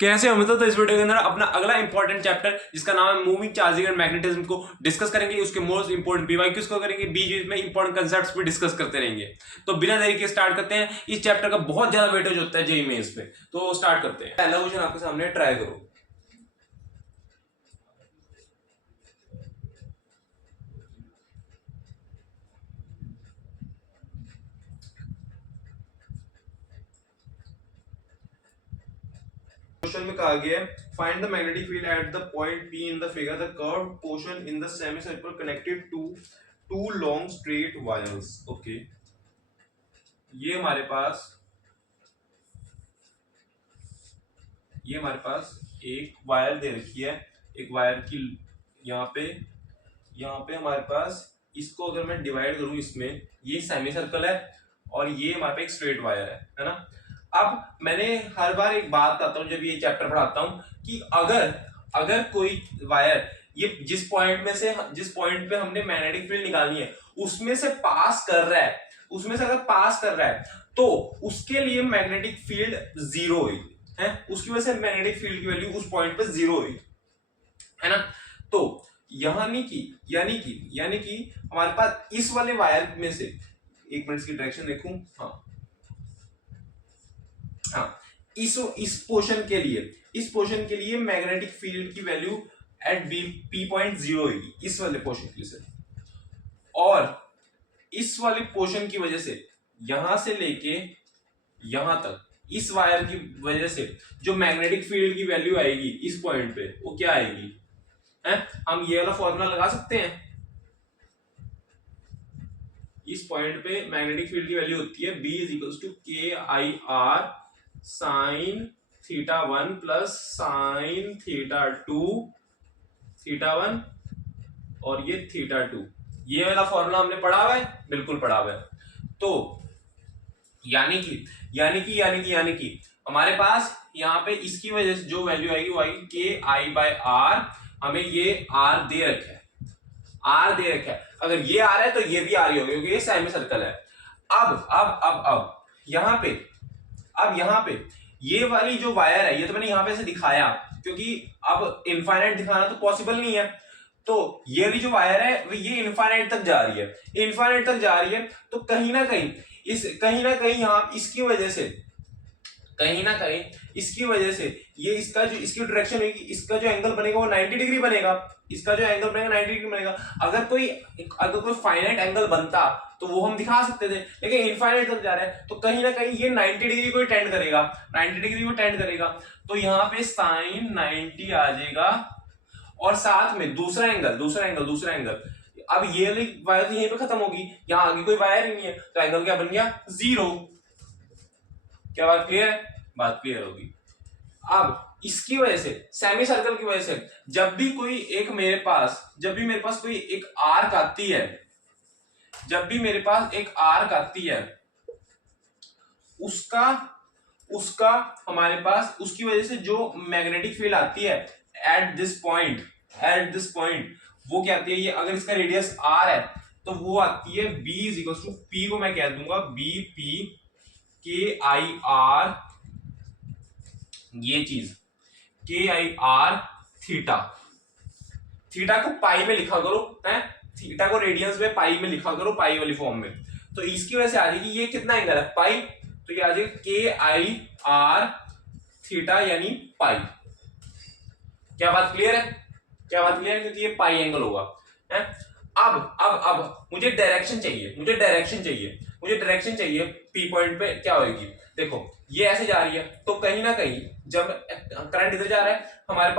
कैसे हो मतलब। तो इस वीडियो के अंदर अपना अगला इंपॉर्टेंट चैप्टर जिसका नाम है मूविंग चार्जिंग एंड मैग्नेटिज्म को डिस्कस करेंगे। उसके मोस्ट इंपॉर्टेंट पीवाईक्यूज को करेंगे, बीच में इंपॉर्टेंट कंसेप्ट्स भी डिस्कस करते रहेंगे। तो बिना देरी के स्टार्ट करते हैं। इस चैप्टर का बहुत ज्यादा वेटेज होता है जेईई मेंस पे, तो स्टार्ट करते हैं। पहला क्वेश्चन आपके सामने ट्राई करो। क्वेश्चन में कहा गया है find the magnetic field at the point P in the figure, the curved portion in the semi circle connected to two long straight wires. Okay, ये हमारे पास एक वायर दे रखी है। एक वायर की यहाँ पे हमारे पास, इसको अगर मैं डिवाइड करूं इसमें, ये सेमी सर्कल है और ये हमारे पे एक स्ट्रेट वायर है ना। अब मैंने हर बार एक बात बताता हूँ जब ये चैप्टर पढ़ाता हूँ कि अगर कोई वायर ये जिस पॉइंट पे हमने मैग्नेटिक फील्ड निकालनी है उसमें से पास कर रहा है, उसमें से अगर पास कर रहा है तो उसके लिए मैग्नेटिक फील्ड जीरो हुई है। उसकी वजह से मैग्नेटिक फील्ड की वैल्यू उस पॉइंट पे जीरो हुई है ना। तो यानी कि हमारे पास इस वाले वायर में से, एक मिनट की डायरेक्शन देखूं, हाँ इस पोर्शन के लिए मैग्नेटिक फील्ड की value at P point zero होगी इस वाले पोर्शन के लिए। और इस वाले पोर्शन की वजह से यहां से लेके यहां तक इस वायर की वजह से जो मैग्नेटिक फील्ड की वैल्यू आएगी इस पॉइंट पे वो क्या आएगी है? हम ये वाला फॉर्मूला लगा सकते हैं। इस पॉइंट पे मैग्नेटिक फील्ड की वैल्यू होती है B इज इक्वल टू के I R sine theta one plus sine theta two, theta one और ये थीटा टू। ये वाला फॉर्मूला हमने पढ़ा हुआ है, बिल्कुल पढ़ा हुआ है। तो यानी कि हमारे पास यहाँ पे इसकी वजह से जो वैल्यू आएगी वो आएगी के आई बाय आर। हमें ये आर दे रखा है, अगर ये आर है तो ये भी आर ही होगा क्योंकि ये सेमी सर्कल है। अब यहाँ पे ये वाली जो वायर है, ये तो मैंने यहाँ पे से दिखाया क्योंकि अब इनफाइनाइट दिखाना तो पॉसिबल नहीं है। तो ये वाली जो वायर है वो ये इनफाइनाइट तक जा रही है, तो कहीं ना कहीं यहाँ इसकी वजह से ये इसकी डायरेक्शन होगी, इसका जो एंगल बनेगा वो 90 डिग्री बनेगा। अगर कोई फाइनाइट एंगल बनता तो वो हम दिखा सकते थे, लेकिन इनफाइनाइट तक जा रहा है तो कहीं ना कहीं ये 90 डिग्री को टेंड करेगा। तो यहाँ पे साइन 90 आ जाएगा और साथ में दूसरा एंगल। अब ये वाली वायर तो यहीं पे खत्म होगी, यहाँ आगे कोई वायर ही नहीं है, तो एंगल क्या बन गया? जीरो। क्या बात क्लियर है? बात क्लियर होगी। अब इसकी वजह से, सेमी सर्कल की वजह से, जब भी मेरे पास कोई एक आर्क आती है, उसका हमारे पास उसकी वजह से जो मैग्नेटिक फील्ड आती है एट दिस पॉइंट वो क्या आती है? ये अगर इसका रेडियस r है तो वो आती है B is equal to P को मैं कह दूंगा BP के आई आर, ये चीज के आई आर थीटा को पाई में लिखा करो, है थीटा को रेडियंस में पाई में लिखा करो, पाई वाली फॉर्म में। तो इसकी वजह से आ जाएगी, ये कितना एंगल है? पाई, तो ये आ जाएगा के आई आर थीटा यानी पाई। क्या बात क्लियर है? क्योंकि ये पाई एंगल होगा है। अब मुझे डायरेक्शन चाहिए पी पॉइंट पे क्या होगी। देखो ये ऐसे जा रही है तो कहीं ना कहीं जब करंट इधर जा रहा है हमारे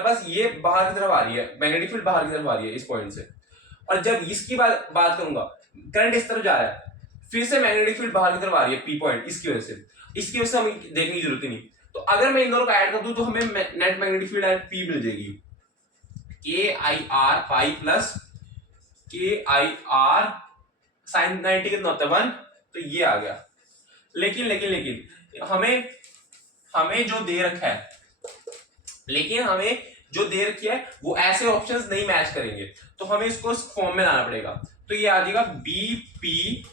पास ये बाहर की तरफ आ रही है, मैग्नेटिक फील्ड बाहर की तरफ आ रही है इस पॉइंट से। और जब इसकी बात करूंगा, करंट इस तरफ जा रहा है, फिर से मैग्नेटिक फील्ड बाहर की तरफ आ रही है पी पॉइंट, इसकी वजह से हमें देखने की जरूरत ही नहीं। तो अगर मैं इन दोनों को ऐड कर दूं तो हमें net magnetic field at P मिल जाएगी, के आई आर पाई प्लस के आई आर साइन 90 कितना होता है? 1। तो ये आ गया। लेकिन हमें जो दे रखी है वो ऐसे ऑप्शंस नहीं मैच करेंगे, तो हमें इसको इस फॉर्म में लाना पड़ेगा। तो ये आ जाएगा B P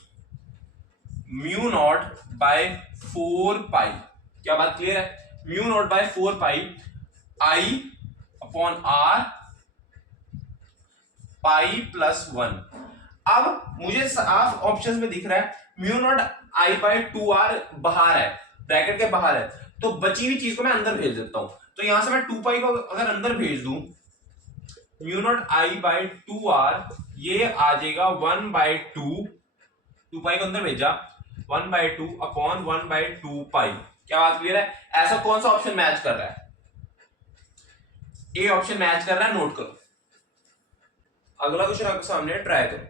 mu nought by 4 pi. क्या बात क्लियर है? Mu nought by 4 pi I upon r pi plus 1। अब मुझे साफ ऑप्शन में दिख रहा है mu not I by 2r बाहर है, ब्रैकेट के बाहर है, तो बची हुई चीज को मैं अंदर भेज देता हूं। तो यहां से मैं 2 पाई को अगर अंदर भेज दूं, mu naught I by 2r, ये आ जाएगा 1/2, 2 पाई को अंदर भेजा, 1/2 अपॉन 1/2 पाई। क्या बात क्लियर है? ऐसा कौन सा ऑप्शन मैच कर रहा है? ए ऑप्शन मैच कर रहा है, नोट करो। अगला क्वेश्चन आपके सामने है, ट्राई करो।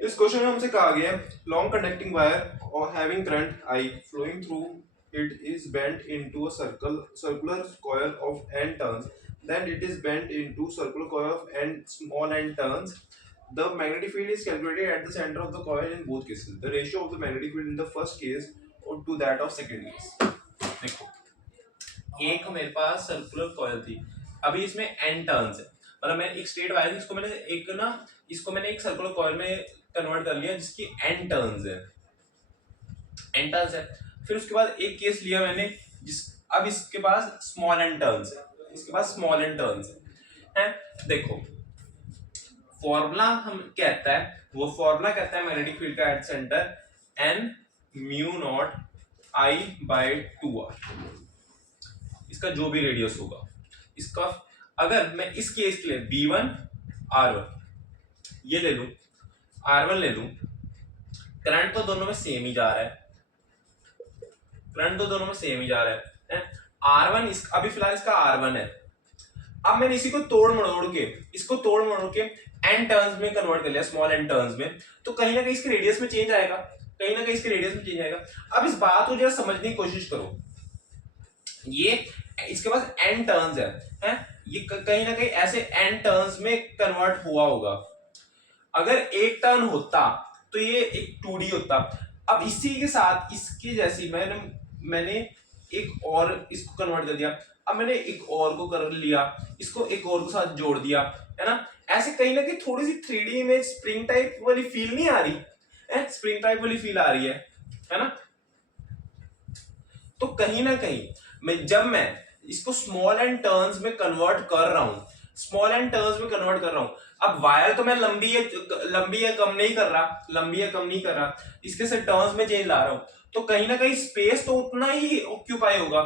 इस क्वेश्चन में हमसे कहा गया लॉन्ग कंडक्टिंग वायर और having current I flowing through it is bent into a circular coil of n turns, then it is bent into circular coil of n small n turns. The magnetic field is calculated at the center of the coil in both cases. The ratio of the magnetic field in the first case or to that of second case. देखो, एक मेरे पास circular coil थी, अभी इसमें n turns है, मतलब मैं एक स्ट्रेट वायर इसको मैंने एक सर्कुलर कॉइल में कन्वर्ट कर लिया जिसकी n टर्न्स है। फिर उसके बाद एक केस लिया मैंने अब इसके पास स्मॉल एन टर्न्स है, देखो फॉर्मूला कहता है मैग्नेटिक फील्ड का at centre n mu not I by 2r, इसका जो भी रेडियस होगा इसका। अगर मैं इस केस के लिए b1 r1 ये ले लूं, r1 ले लूं, करंट तो दोनों में सेम ही जा रहा है, R1 अभी फिलहाल इसका R1 है। अब मैंने इसी को तोड़ मरोड़ के n टर्न्स में कन्वर्ट कर लिया, स्मॉल n टर्न्स में, तो कहीं ना कहीं इसके रेडियस में चेंज आएगा, अब इस बात को जरा समझने की कोशिश करो। ये इसके पास n टर्न्स है, ये कहीं ना कहीं ऐसे n टर्न्स में कन्वर्ट हुआ होगा। अगर एक टर्न होता तो ये एक 2D होता। अब इसी के साथ इसकी जैसी मैंने एक और इसको कन्वर्ट कर दिया, अब मैंने एक और को कर लिया, इसको एक और के साथ जोड़ दिया, है ना। ऐसे कहीं ना कहीं थोड़ी सी 3D इमेज स्प्रिंग टाइप वाली फील नहीं आ रही है, स्प्रिंग टाइप वाली फील आ रही है ना। तो कहीं ना कहीं जब मैं इसको स्मॉल एंड टर्न्स में कन्वर्ट कर रहा हूं, अब वायर तो मैं लंबी है कम नहीं कर रहा, इसके से टर्न्स में चेंज ला रहा हूं, तो कहीं ना कहीं स्पेस तो उतना ही ऑक्यूपाई होगा,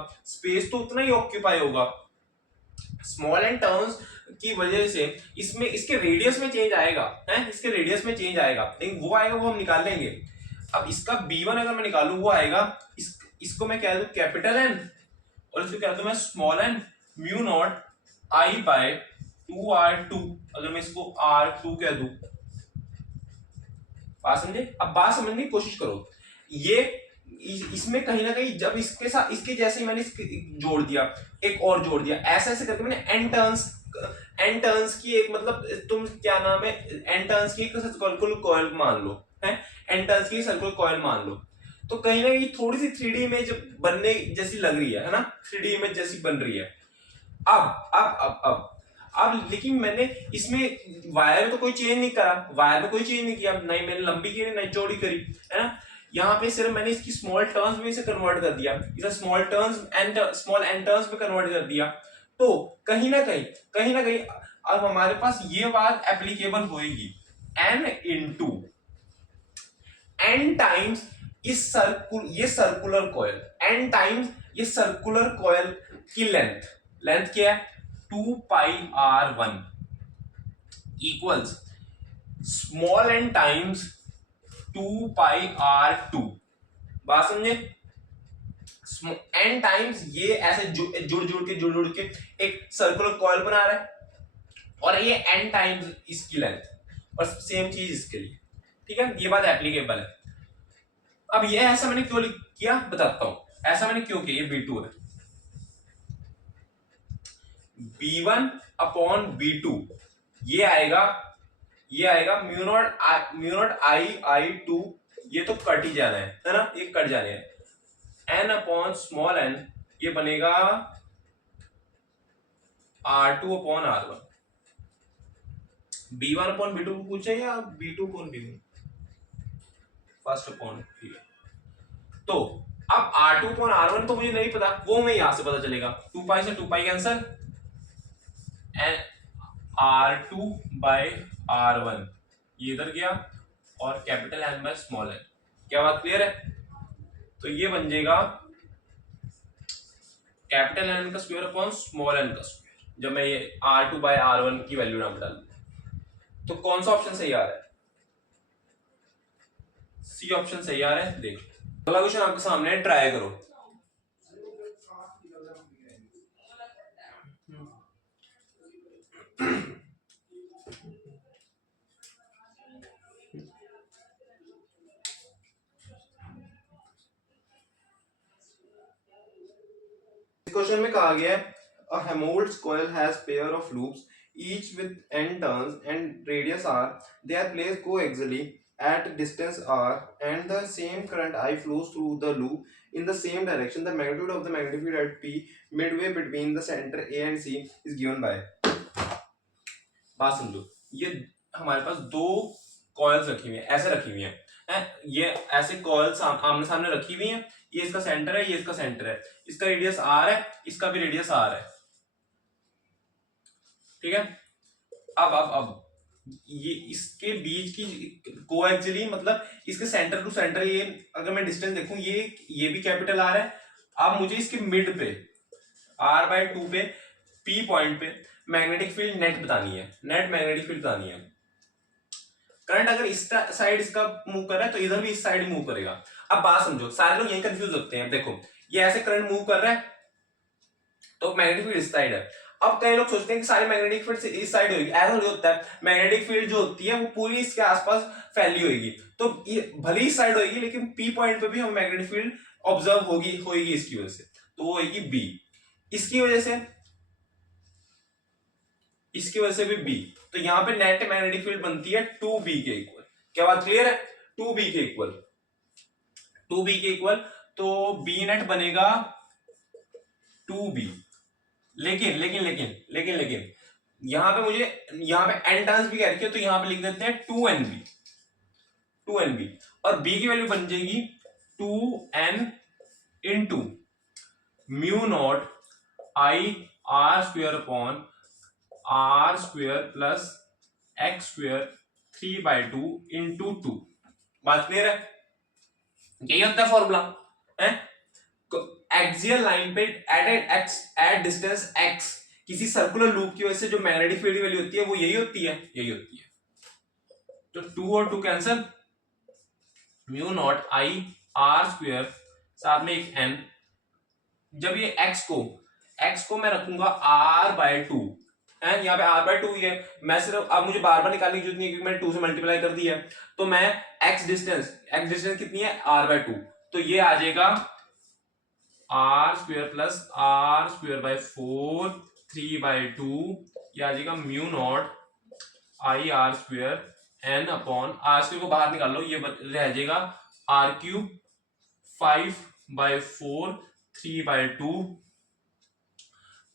स्मॉल एंड टर्न्स की वजह से इसमें इसके रेडियस में चेंज आएगा, लेकिन वो आएगा वो हम निकाल लेंगे। अब इसका B1 अगर मैं निकालूं वो आएगा, इसको मैं कह दूं कैपिटल N और इसको कह दूं मैं small n mu nought I by 2r2, अगर मैं इसको r2 कह दूं। बात समझे? अब बात समझने की कोशिश करो। ये इसमें कहीं ना कहीं जब इसके साथ इसके जैसे ही मैंने जोड़ दिया, एक और जोड़ दिया, ऐसे करके मैंने n टर्न्स की एक मतलब तुम क्या नाम है n टर्न्स की एक सर्कुलर कॉइल मान लो, है n टर्न्स की सर्कुलर कॉइल मान लो, तो कहीं ना कहीं थोड़ी सी 3D इमेज बनने जैसी लग रही है ना, 3D इमेज जैसी बन रही है। अब लेकिन मैंने इसमें वायर तो कोई चेंज नहीं करा, नहीं मैंने लंबी की नहीं चौड़ी करी, है ना। यहाँ पे सिर्फ मैंने इसकी स्मॉल टर्न्स में इसे कन्वर्ट कर दिया, इसे स्मॉल एन टर्न्स में कन्वर्ट कर दिया, तो कहीं ना कहीं अब हमारे पास ये बात एप्लीकेबल होएगी n इंटू n टाइम्स ये सर्कुलर कॉइल, n टाइम्स ये सर्कुलर कॉइल की लेंथ क्या है 2 पाई r1 equals small n times 2 पाई r2। बात समझे? n टाइम्स ये ऐसे जुड़ के एक सर्कुलर कॉइल बना रहा है, और ये n टाइम्स इसकी लेंथ, और सेम चीज इसके लिए, ठीक है। ये बात एप्लीकेबल है। अब ये ऐसा मैंने क्यों किया बताता हूं, ऐसा मैंने क्यों किया। ये B2 है, B1 अपॉन B2 ये आएगा म्यू नॉट I2, ये तो कट ही जाना है ना, ये कट जाने हैं, n अपॉन स्मॉल n ये बनेगा R2 upon R1, B1 upon B2 पूछे या B2 upon B1? First upon, ठीक है। तो अब R2 अपॉन R1 तो मुझे नहीं पता, वो मैं यहां से पता चलेगा। 2 पाई से 2 पाई cancel, and R2 bye R1 ये इधर गया, और capital N by small n। क्या बात क्लियर है? तो ये बन जाएगा कैपिटल N का स्क्वायर अपॉन स्मॉल n का स्क्वायर, जब मैं ये R2 बाय R1 की वैल्यू नाम डाल दूं। तो कौन सा ऑप्शन सही आ रहा है? सी ऑप्शन सही आ रहा है। देख, अगला क्वेश्चन आपके सामने है, ट्राई करो। क्वेश्चन में कहा गया है a Helmholtz coil has pair of loops each with n turns and radius r. They are placed coaxially at distance r and the same current I flows through the loop in the same direction. The magnitude of the magnetic field at P midway between the center A and C is given by। बात समझो, ये हमारे पास दो coils रखी हुई हैं, ऐसे रखी हुई हैं, ये ऐसे कॉइल्स आमने सामने रखी हुई हैं। ये इसका सेंटर है, ये इसका सेंटर है, इसका रेडियस आर है, इसका भी रेडियस आर है, ठीक है। अब ये इसके बीच की कोएक्सियली, मतलब इसके सेंटर टू सेंटर, ये अगर मैं डिस्टेंस देखूं, ये भी कैपिटल आर है। अब मुझे इसके मिड पे r/2 पे P पॉइंट पे मैग्नेटिक फील्ड नेट बतानी है, नेट मैग्नेटिक फील्ड बतानी है। करंट अगर इस साइड इसका मूव कर रहा है तो इधर भी इस साइड मूव करेगा। अब बात समझो, सारे लोग यही कंफ्यूज होते हैं। देखो, ये ऐसे करंट मूव कर रहा है तो मैग्नेटिक फील्ड इस साइड है। अब कई लोग सोचते हैं कि सारी मैग्नेटिक फील्ड इस साइड होगी, ऐसा नहीं होता है। मैग्नेटिक फील्ड जो होती है वो पूरी इसके आसपास फैली होगी, तो ये भले ही साइड होगी, लेकिन पी पॉइंट पे भी हमें मैग्नेटिक फील्ड ऑब्जर्व होगी इसकी वजह से, तो वो होगी बी। इसकी वजह से भी बी, तो यहां पे नेट मैग्नेटिक फील्ड बनती है 2b के इक्वल। क्या बात क्लियर है? 2b के इक्वल, 2b के इक्वल, तो बी नेट बनेगा 2b। लेकिन लेकिन लेकिन लेकिन लेकिन यहां पे मुझे, यहां पे एन टर्न्स भी कह रखी है, तो यहां पे लिख देते हैं 2nb, 2nb, और b की वैल्यू बन जाएगी 2n into mu not I r square upon r square plus x square 3/2 into 2। बात क्लियर है? यही होता है फॉर्मूला है। एक्सियल लाइन पे एट डिस्टेंस x किसी सर्कुलर लूप की वजह से जो मैग्नेटिक फील्ड की वैल्यू होती है वो यही होती है, यही होती है। तो 2 और 2 cancel, mu naught I r square साथ में एक n। जब ये x को मैं रखूंगा r/2 है, यहाँ पे r/2 ही है, मैं सिर्फ अब मुझे बार बार निकालने की जरूरत नहीं है क्योंकि मैंने 2 से मल्टीप्लाई कर दिया है। तो मैं x डिस्टेंस कितनी है, r/2, तो ये आ जाएगा r square plus r square by 4 3/2, ये आ जाएगा mu not I r square n upon r square को बाहर निकाल लो, ये रह जाएगा r³ 5/4 3/2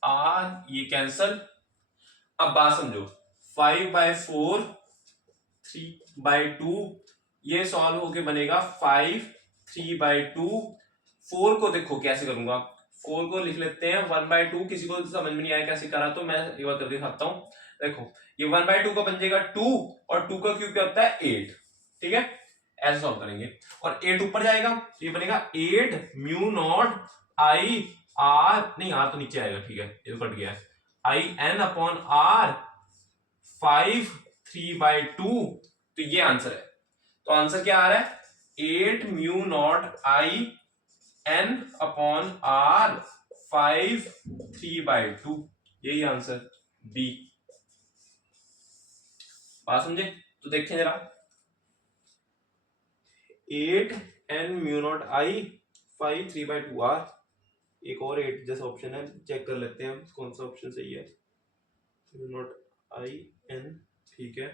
r, ये कैंसल। अब बात समझो, 5/4 3/2 ये सॉल्व होके बनेगा 5 3/2। 4 को देखो कैसे करूंगा, 4 को लिख लेते हैं 1/2। किसी को समझ में नहीं आया कैसे करा तो मैं एक बार कर दिखाता हूं। देखो, ये 1/2 का बन जाएगा 2, और 2 का क्यूब क्या होता है 8, ठीक है। ऐसे सॉल्व करेंगे, और 8 ऊपर जाएगा तो ये बनेगा 8 म्यू नॉट आई आर, नहीं आर तो नीचे आएगा, ठीक है, ये तो कट गया है, आई एन अपॉन आर 5 3/2। तो ये आंसर है। तो आंसर क्या आ रहा है, 8 mu not I n upon r 5 3/2, यही आंसर बी। बात समझे? तो देखें जरा, 8 n mu not I 5 3/2 r. एक और 8 जैसा ऑप्शन है, चेक कर लेते हैं कौन सा ऑप्शन सही है। म्यू नॉट आई एन, ठीक है,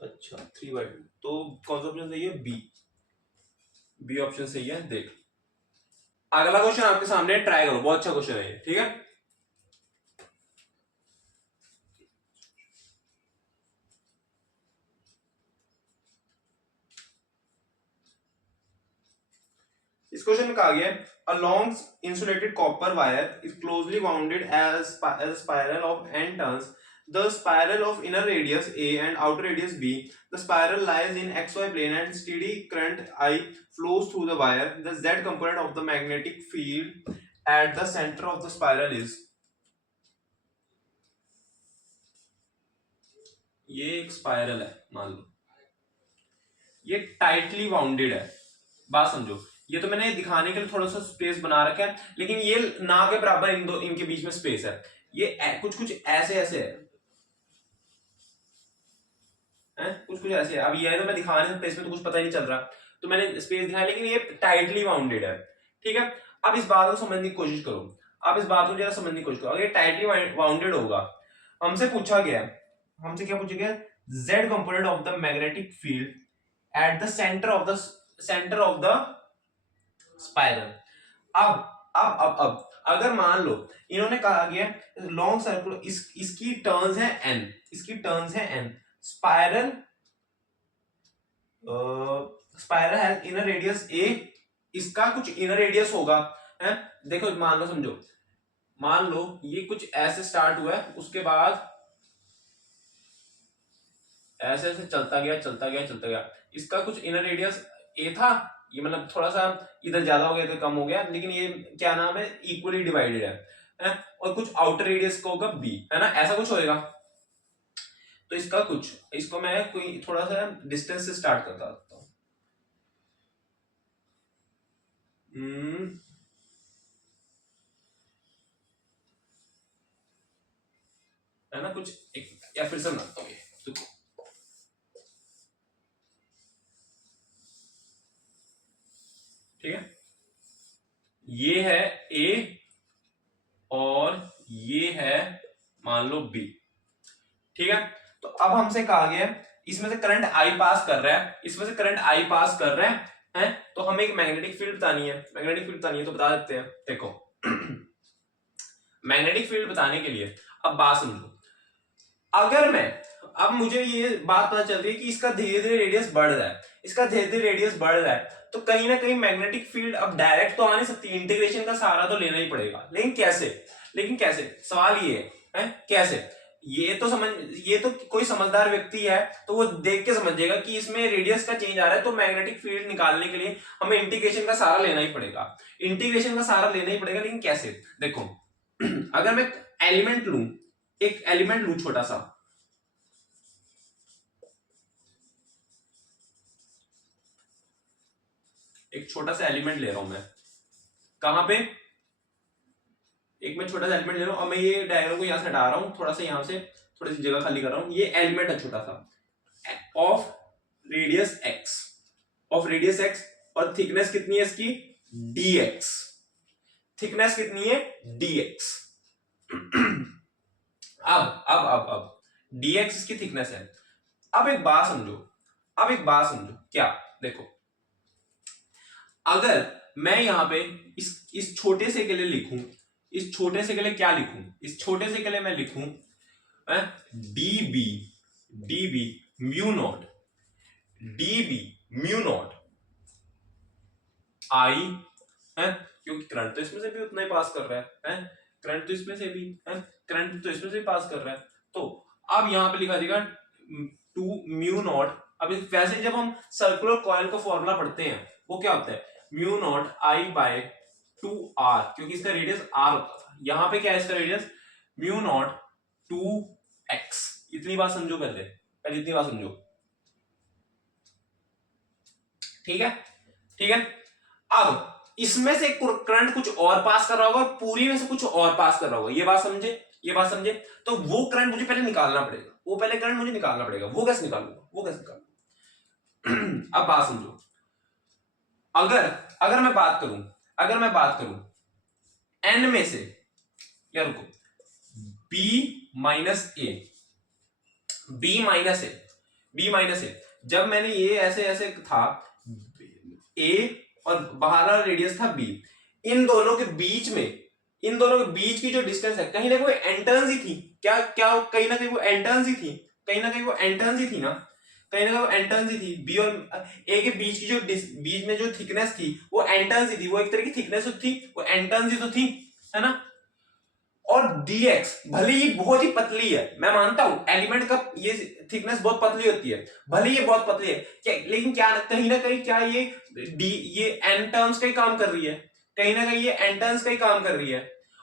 अच्छा 3/2, तो कौन सा ऑप्शन सही है, बी ऑप्शन सही है। देख, अगला क्वेश्चन आपके सामने, ट्राई करो, बहुत अच्छा क्वेश्चन है ये, ठीक है। इस क्वेश्चन में कहा गया है a long insulated copper wire is closely wounded as a spiral of n turns. The spiral of inner radius A and outer radius B. The spiral lies in XY plane and steady current I flows through the wire. The Z component of the magnetic field at the center of the spiral is. ये एक spiral है, मान लो ये tightly bounded है, बात समझो। ये तो मैंने दिखाने के लिए थोड़ा सा स्पेस बना रखा है, लेकिन ये ना के बराबर इनके बीच में स्पेस है। ये कुछ कुछ ऐसे ऐसे है, कुछ कुछ ऐसे है। अब ये तो मैं दिखाने से स्पेस में तो कुछ पता ही नहीं चल रहा, तो मैंने स्पेस दिखाया, लेकिन ये टाइटली बाउंडेड है, ठीक है। अब इस बात को समझने की कोशिश करो, आप इस बात को जरा समझने की कोशिश करो। अगर ये टाइटली बाउंडेड होगा, हमसे पूछा गया, हमसे क्या पूछा गया, Z component of the magnetic field at the centre of the spiral. अब अगर मान लो इन्होंने कहा गया लॉन्ग सर्कुलर, इसकी टर्न्स है n, इसकी टर्न्स है n, spiral has inner radius a, इसका कुछ इनर रेडियस होगा, है। देखो मान लो, समझो, मान लो ये कुछ ऐसे स्टार्ट हुआ है, उसके बाद ऐसे ऐसे चलता गया, इसका कुछ इनर रेडियस a था, ये मतलब थोड़ा सा इधर ज्यादा हो गया, इधर कम हो गया, लेकिन ये क्या नाम है, इक्वली डिवाइडेड है, और कुछ आउटर रेडियस का होगा b, है ना, ऐसा कुछ होएगा। तो इसका कुछ, इसको मैं कोई थोड़ा सा डिस्टेंस से स्टार्ट करता हूं, है ना, कुछ एक, या फिर से बनाता हूं, ये ठीक है, ये है A और ये है मान लो B, ठीक है। तो अब हमसे कहा गया है इसमें से करंट I पास कर रहा है, इसमें से करंट I पास कर रहा है, तो हमें एक मैग्नेटिक फील्ड बतानी है, तो बता देते हैं। देखो मैग्नेटिक फील्ड बताने के लिए अब बात समझो, अगर मैं, अब मुझे ये बात पता चल रही है कि इसका धीरे धीरे रेडियस बढ़ रहा है, तो कहीं ना कहीं मैग्नेटिक फील्ड अब डायरेक्ट तो आ नहीं सकती, इंटीग्रेशन का सहारा तो लेना ही पड़ेगा, लेकिन कैसे सवाल ये है कैसे, ये तो कोई समझदार व्यक्ति है तो वो देख के समझेगा कि इसमें रेडियस का चेंज आ रहा है, तो मैग्नेटिक फील्ड निकालने के लिए हमें इंटीग्रेशन का सहारा लेना ही पड़ेगा, लेकिन कैसे, देखो अगर मैं एक एलिमेंट लू छोटा सा, एक छोटा सा एलिमेंट ले रहा हूं मैं, कहां पे, एक मैं छोटा सा एलिमेंट ले रहा हूं, और मैं ये डायग्राम को यहां से हटा रहा हूं, थोड़ा सा यहां से थोड़ी सी जगह खाली कर रहा हूं, ये एलिमेंट है छोटा सा ऑफ रेडियस x, और थिकनेस कितनी है इसकी, dx, थिकनेस कितनी है, dx। अब dx इसकी थिकनेस है। अब एक बात समझो, क्या, देखो अगर मैं यहां पे इस छोटे से के लिए लिखूं, इस छोटे से के लिए मैं लिखूं db म्यू नॉट I है, क्योंकि करंट तो इसमें से भी उतना ही पास कर रहा है, करंट तो इसमें से भी पास कर रहा है, तो अब यहां पे लिखा जाएगा 2 म्यू नॉट। अब वैसे जब हम सर्कुलर कॉइल का फॉर्मूला पढ़ते हैं वो क्या होता है, mu nought I bye 2r, क्योंकि इसका रेडियस r होता था, यहां पे क्या है इसका रेडियस, म्यू नॉट 2x। इतनी बात समझो, पहले इतनी बात समझो, ठीक है। अब इसमें से करंट कुछ और पास कर रहा होगा और पूरी में से कुछ और पास कर रहा होगा, ये बात समझे, तो वो करंट मुझे पहले निकालना पड़ेगा, वो कैसे निकालूंगा, अब बात समझो, अगर मैं बात करूं n में से, या रुको, b माइनस ए, जब मैंने ये ऐसे था a और बाहर वाला रेडियस था b, इन दोनों के बीच की जो डिस्टेंस है, कहीं ना कहीं एंटर्न्स ही थी, क्या कहीं ना कहीं वो एंटर्न्स ही थी ना, कहीं ना कहीं वो एन टर्न्स ही थी, बी और ए के बीच की जो बीच में जो थिकनेस थी वो एन टर्न्स ही थी, वो एक तरह की थिकनेस थी, वो एन टर्न्स ही तो थी, है ना। और dx भले ही बहुत ही पतली है, मैं मानता हूं एलिमेंट का ये थिकनेस बहुत पतली होती है, भले ये बहुत पतली है क्या, लेकिन क्या कहीं ना कहीं क्या ये एन टर्म्स का ही काम कर रही है, कहीं ना कहीं ये एन टर्म्स का ही काम कर रही है।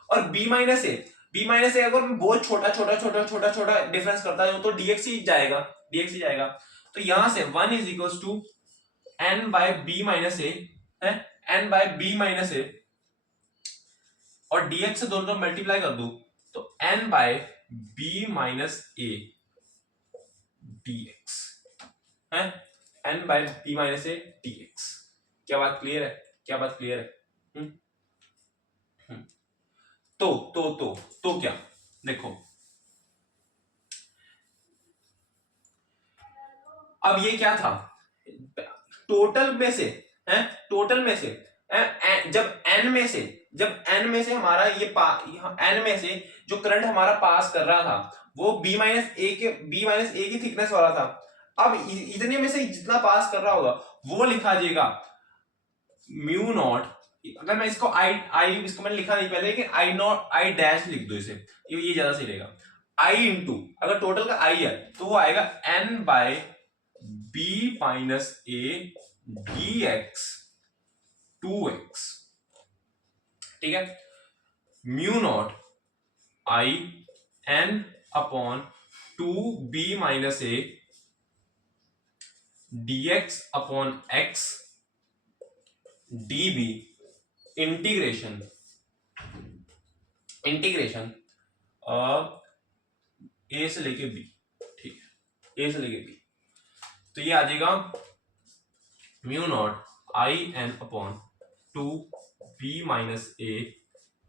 और बी माइनस ए अगर मैं बहुत छोटा छोटा छोटा छोटा छोटा डिफरेंस करता हूं तो dx ही जाएगा, dx ही जाएगा। तो यहां से 1 is equal to n by b minus a है, n by b minus a, और dx से दोनों मल्टीप्लाई कर दूं तो n by b minus a dx है, n by b minus a dx। क्या बात क्लियर है, क्या बात क्लियर है? हुँ? हुँ। तो क्या, देखो अब ये क्या था, टोटल में से है, टोटल में से जब n में से हमारा ये n में से जो करंट हमारा पास कर रहा था वो बी माइनस ए की थिकनेस वाला था। अब इतने में से जितना पास कर रहा होगा वो लिखा जाएगा म्यू नॉट, अगर मैं इसको आई आई इसको मैंने लिखा नहीं पहले, लेकिन आई नॉट आई डैश लिख दो इसे, ये ज्यादा सही रहेगा। आई इंटू अगर टोटल का आई है तो वो आएगा n by b minus a d x 2x, ठीक है। Mu not I n upon 2b minus a dx upon x db integration integration a से लेके बी, ठीक है, ए से लेके बी। तो ये आ जाएगा mu not I n upon 2b minus a,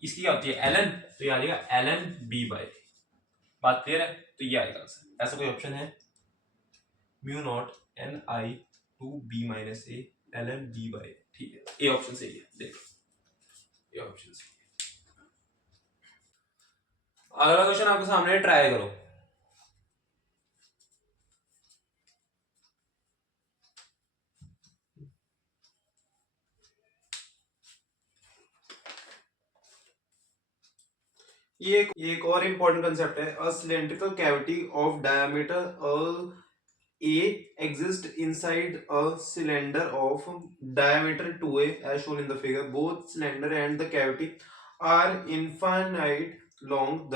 इसकी क्या होती है ln, तो ये आ जाएगा ln b बाय, बात क्लियर है? तो ये आएगा आंसर। ऐसा कोई ऑप्शन है? Mu nought n I 2b minus a ln b by, ठीक है, ए ऑप्शन सही है, देखो ये ऑप्शन सही है। अगला क्वेश्चन आपके सामने, ट्राई करो। ये एक और इंपॉर्टेंट कंसेप्ट है, a cylindrical cavity of diameter A exists inside a cylinder of diameter 2a as shown in the figure. Both cylinder and the cavity are infinite long.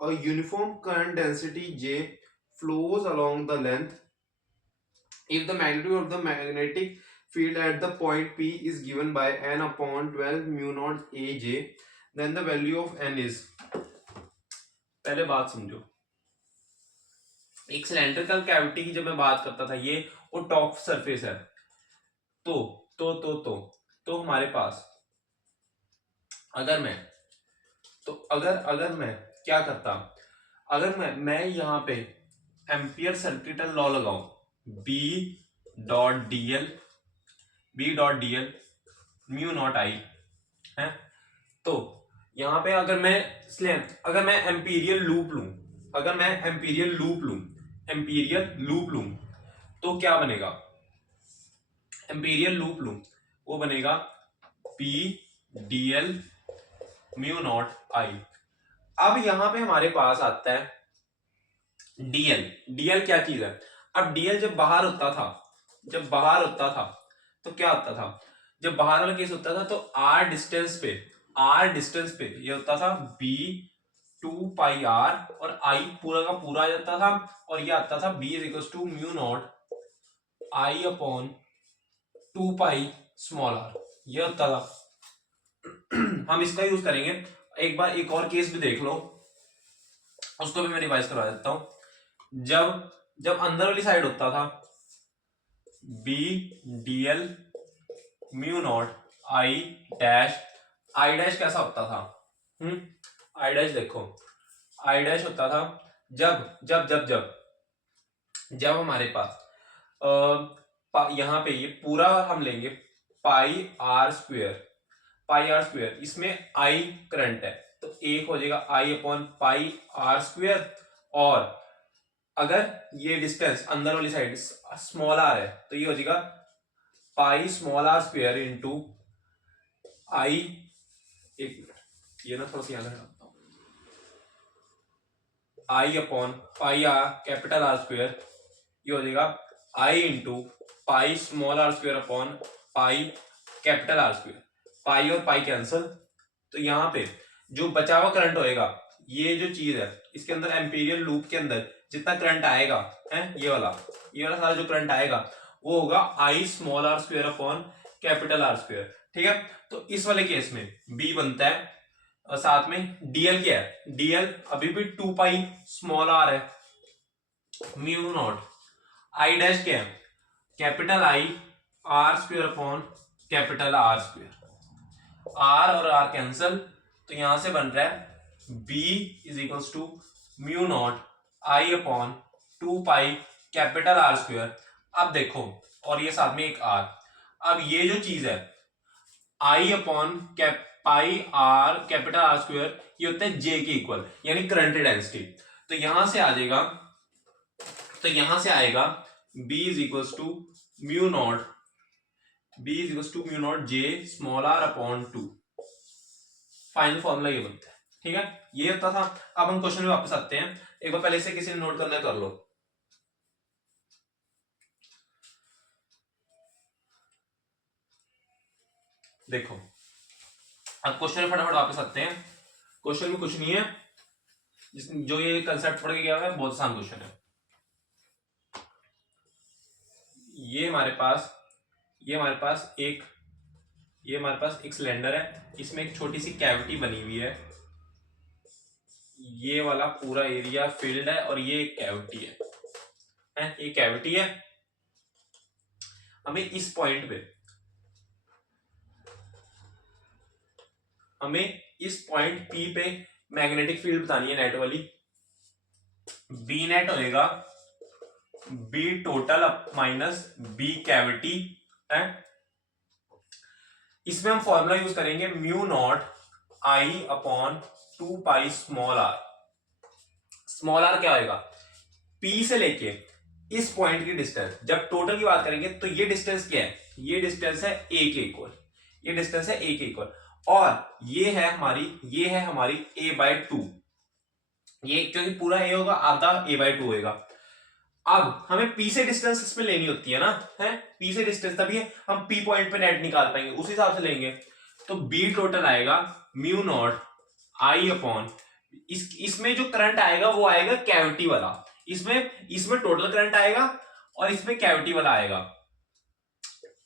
A uniform current density J flows along the length. If the magnitude of the magnetic field at the point P is given by n upon 12 mu naught AJ, then the value of n is, पहले बात समझो, एक cylindrical cavity की जब मैं बात करता था ये वो टॉप सरफेस है, तो हमारे पास अगर मैं अगर मैं क्या करता, अगर मैं यहाँ पे एम्पियर सर्किटल लॉ लगाऊं, B dot dl mu not I है, तो यहाँ पे अगर मैं एम्पीरियल लूप लूं तो क्या बनेगा, एम्पीरियल लूप लूं वो बनेगा P DL mu not I. अब यहां पे हमारे पास आता है डीएल क्या चीज है। अब डीएल जब बाहर होता था तो क्या होता था, जब बाहर वाला केस होता था तो आर डिस्टेंस पे ये होता था बी 2 पाई आर और आई पूरा का पूरा आ जाता था, और ये आता था B is equal to mu not I upon 2 pi small r, ये होता था। हम इसका यूज करेंगे, एक बार एक और केस भी देख लो, उसको भी मैं रिवाइज करवा देता हूं। जब अंदर वाली साइड होता था B dl mu not I dash कैसा होता था, आई डैश देखो, आई डैश होता था जब हमारे पास यहाँ पे ये पूरा हम लेंगे पाई आर स्क्वेयर, इसमें आई करंट है तो एक हो जाएगा आई अपॉन पाई आर स्क्वेयर, और अगर ये डिस्टेंस अंदर वाली साइड स्मॉल आर है तो ये हो जाएगा pi small r square into I, एक मिनट ये ना थोड़ा सा याद रखता हूँ, I upon pi r capital are square, ये हो जाएगा I into pi small r square upon pi capital are square. Pi और पाई कैंसल, तो यहाँ पे जो बचा हुआ करंट होएगा, ये जो चीज है इसके अंदर एम्पीरियल लूप के अंदर जितना करंट आएगा है ये वाला सारा जो करंट आएगा वो होगा I small r square upon capital are square. ठीक है, तो इस वाले केस में बी बनता है और साथ में डीएल क्या है, डीएल अभी भी 2 पाई स्मॉल आर है, म्यू नॉट आई डैश क्या है, capital I r square upon capital are square, r और आर कैंसल, तो यहां से बन रहा है b is equals to mu not I upon 2 pi capital are square. अब देखो और ये साथ में एक r, अब ये जो चीज है I upon pi r capital are square ये होता है j के इक्वल, यानी करंट डेंसिटी। तो यहां से आ जाएगा, तो यहां से आएगा b is equals to mu nought j small r upon 2, final formula ये बनता है। ठीक है, ये होता था। अब हम क्वेश्चन में वापस आते हैं, एक बार पहले से किसी ने नोट करना है कर लो। देखो अब क्वेश्चन में फटाफट वापस आते हैं। क्वेश्चन में कुछ नहीं है, जो ये कंसेप्ट पढ़ के गया है बहुत आसान क्वेश्चन है। ये हमारे पास एक सिलेंडर है, इसमें एक छोटी सी कैविटी बनी हुई है, ये वाला पूरा एरिया फिल्ड है और ये एक कैविटी है, ये कैविटी है। हमें इस पॉइंट पे P पे मैग्नेटिक फील्ड बतानी है नेट वाली। बी नेट होएगा B total minus B cavity है। इसमें हम फॉर्मूला यूज करेंगे mu not I upon 2 pi small r. Small r क्या होएगा, P से लेके इस पॉइंट की डिस्टेंस, जब टोटल की बात करेंगे तो ये डिस्टेंस क्या है, ये डिस्टेंस है a के इक्वल, ये डिस्टेंस है a के इक्वल, और ये है हमारी a/2, ये क्योंकि पूरा a होगा आधा a/2 होएगा। अब हमें P से डिस्टेंस इसमें लेनी होती है ना, है P से डिस्टेंस, तभी हम P पॉइंट पे नेट निकाल पाएंगे, उस हिसाब से लेंगे। तो B टोटल आएगा म्यू नॉट I अपॉन, इसमें जो करंट आएगा वो आएगा कैविटी वाला, इसमें टोटल करंट आएगा और इसमें कैविटी वाला आएगा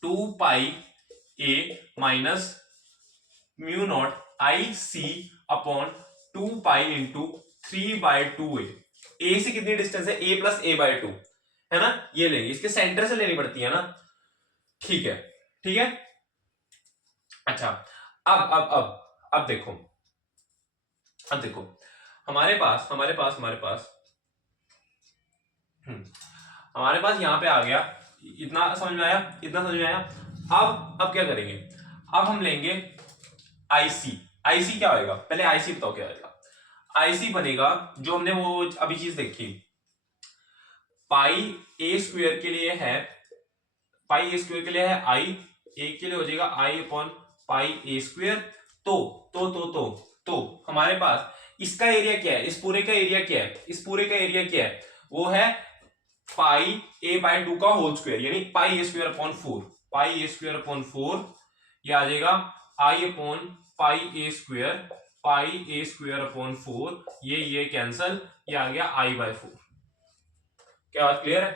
2 pi a minus mu not I C upon 2 pi into 3/2a। a से कितनी डिस्टेंस है, a प्लस a/2 है ना, ये लेंगे, इसके सेंटर से लेनी पड़ती है ना। ठीक है, ठीक है। अच्छा अब देखो हमारे पास यहां पे आ गया, इतना समझ में आया। अब क्या करेंगे, अब हम लेंगे आईसी क्या होएगा, पहले आईसी बताओ क्या होएगा। आईसी बनेगा जो हमने वो अभी चीज देखी, पाई ए स्क्वायर के लिए है आई, ए के लिए हो जाएगा आई अपॉन पाई ए स्क्वायर। तो हमारे पास इसका एरिया क्या है, इस पूरे का एरिया क्या है, वो है पाई a/2 का होल स्क्वायर, यानी पाई ए स्क्वायर अपॉन 4, ये आ जाएगा आई अपॉन पाई ए स्क्वायर अपॉन 4, ये कैंसल, ये आ गया I/4। क्या बात क्लियर है?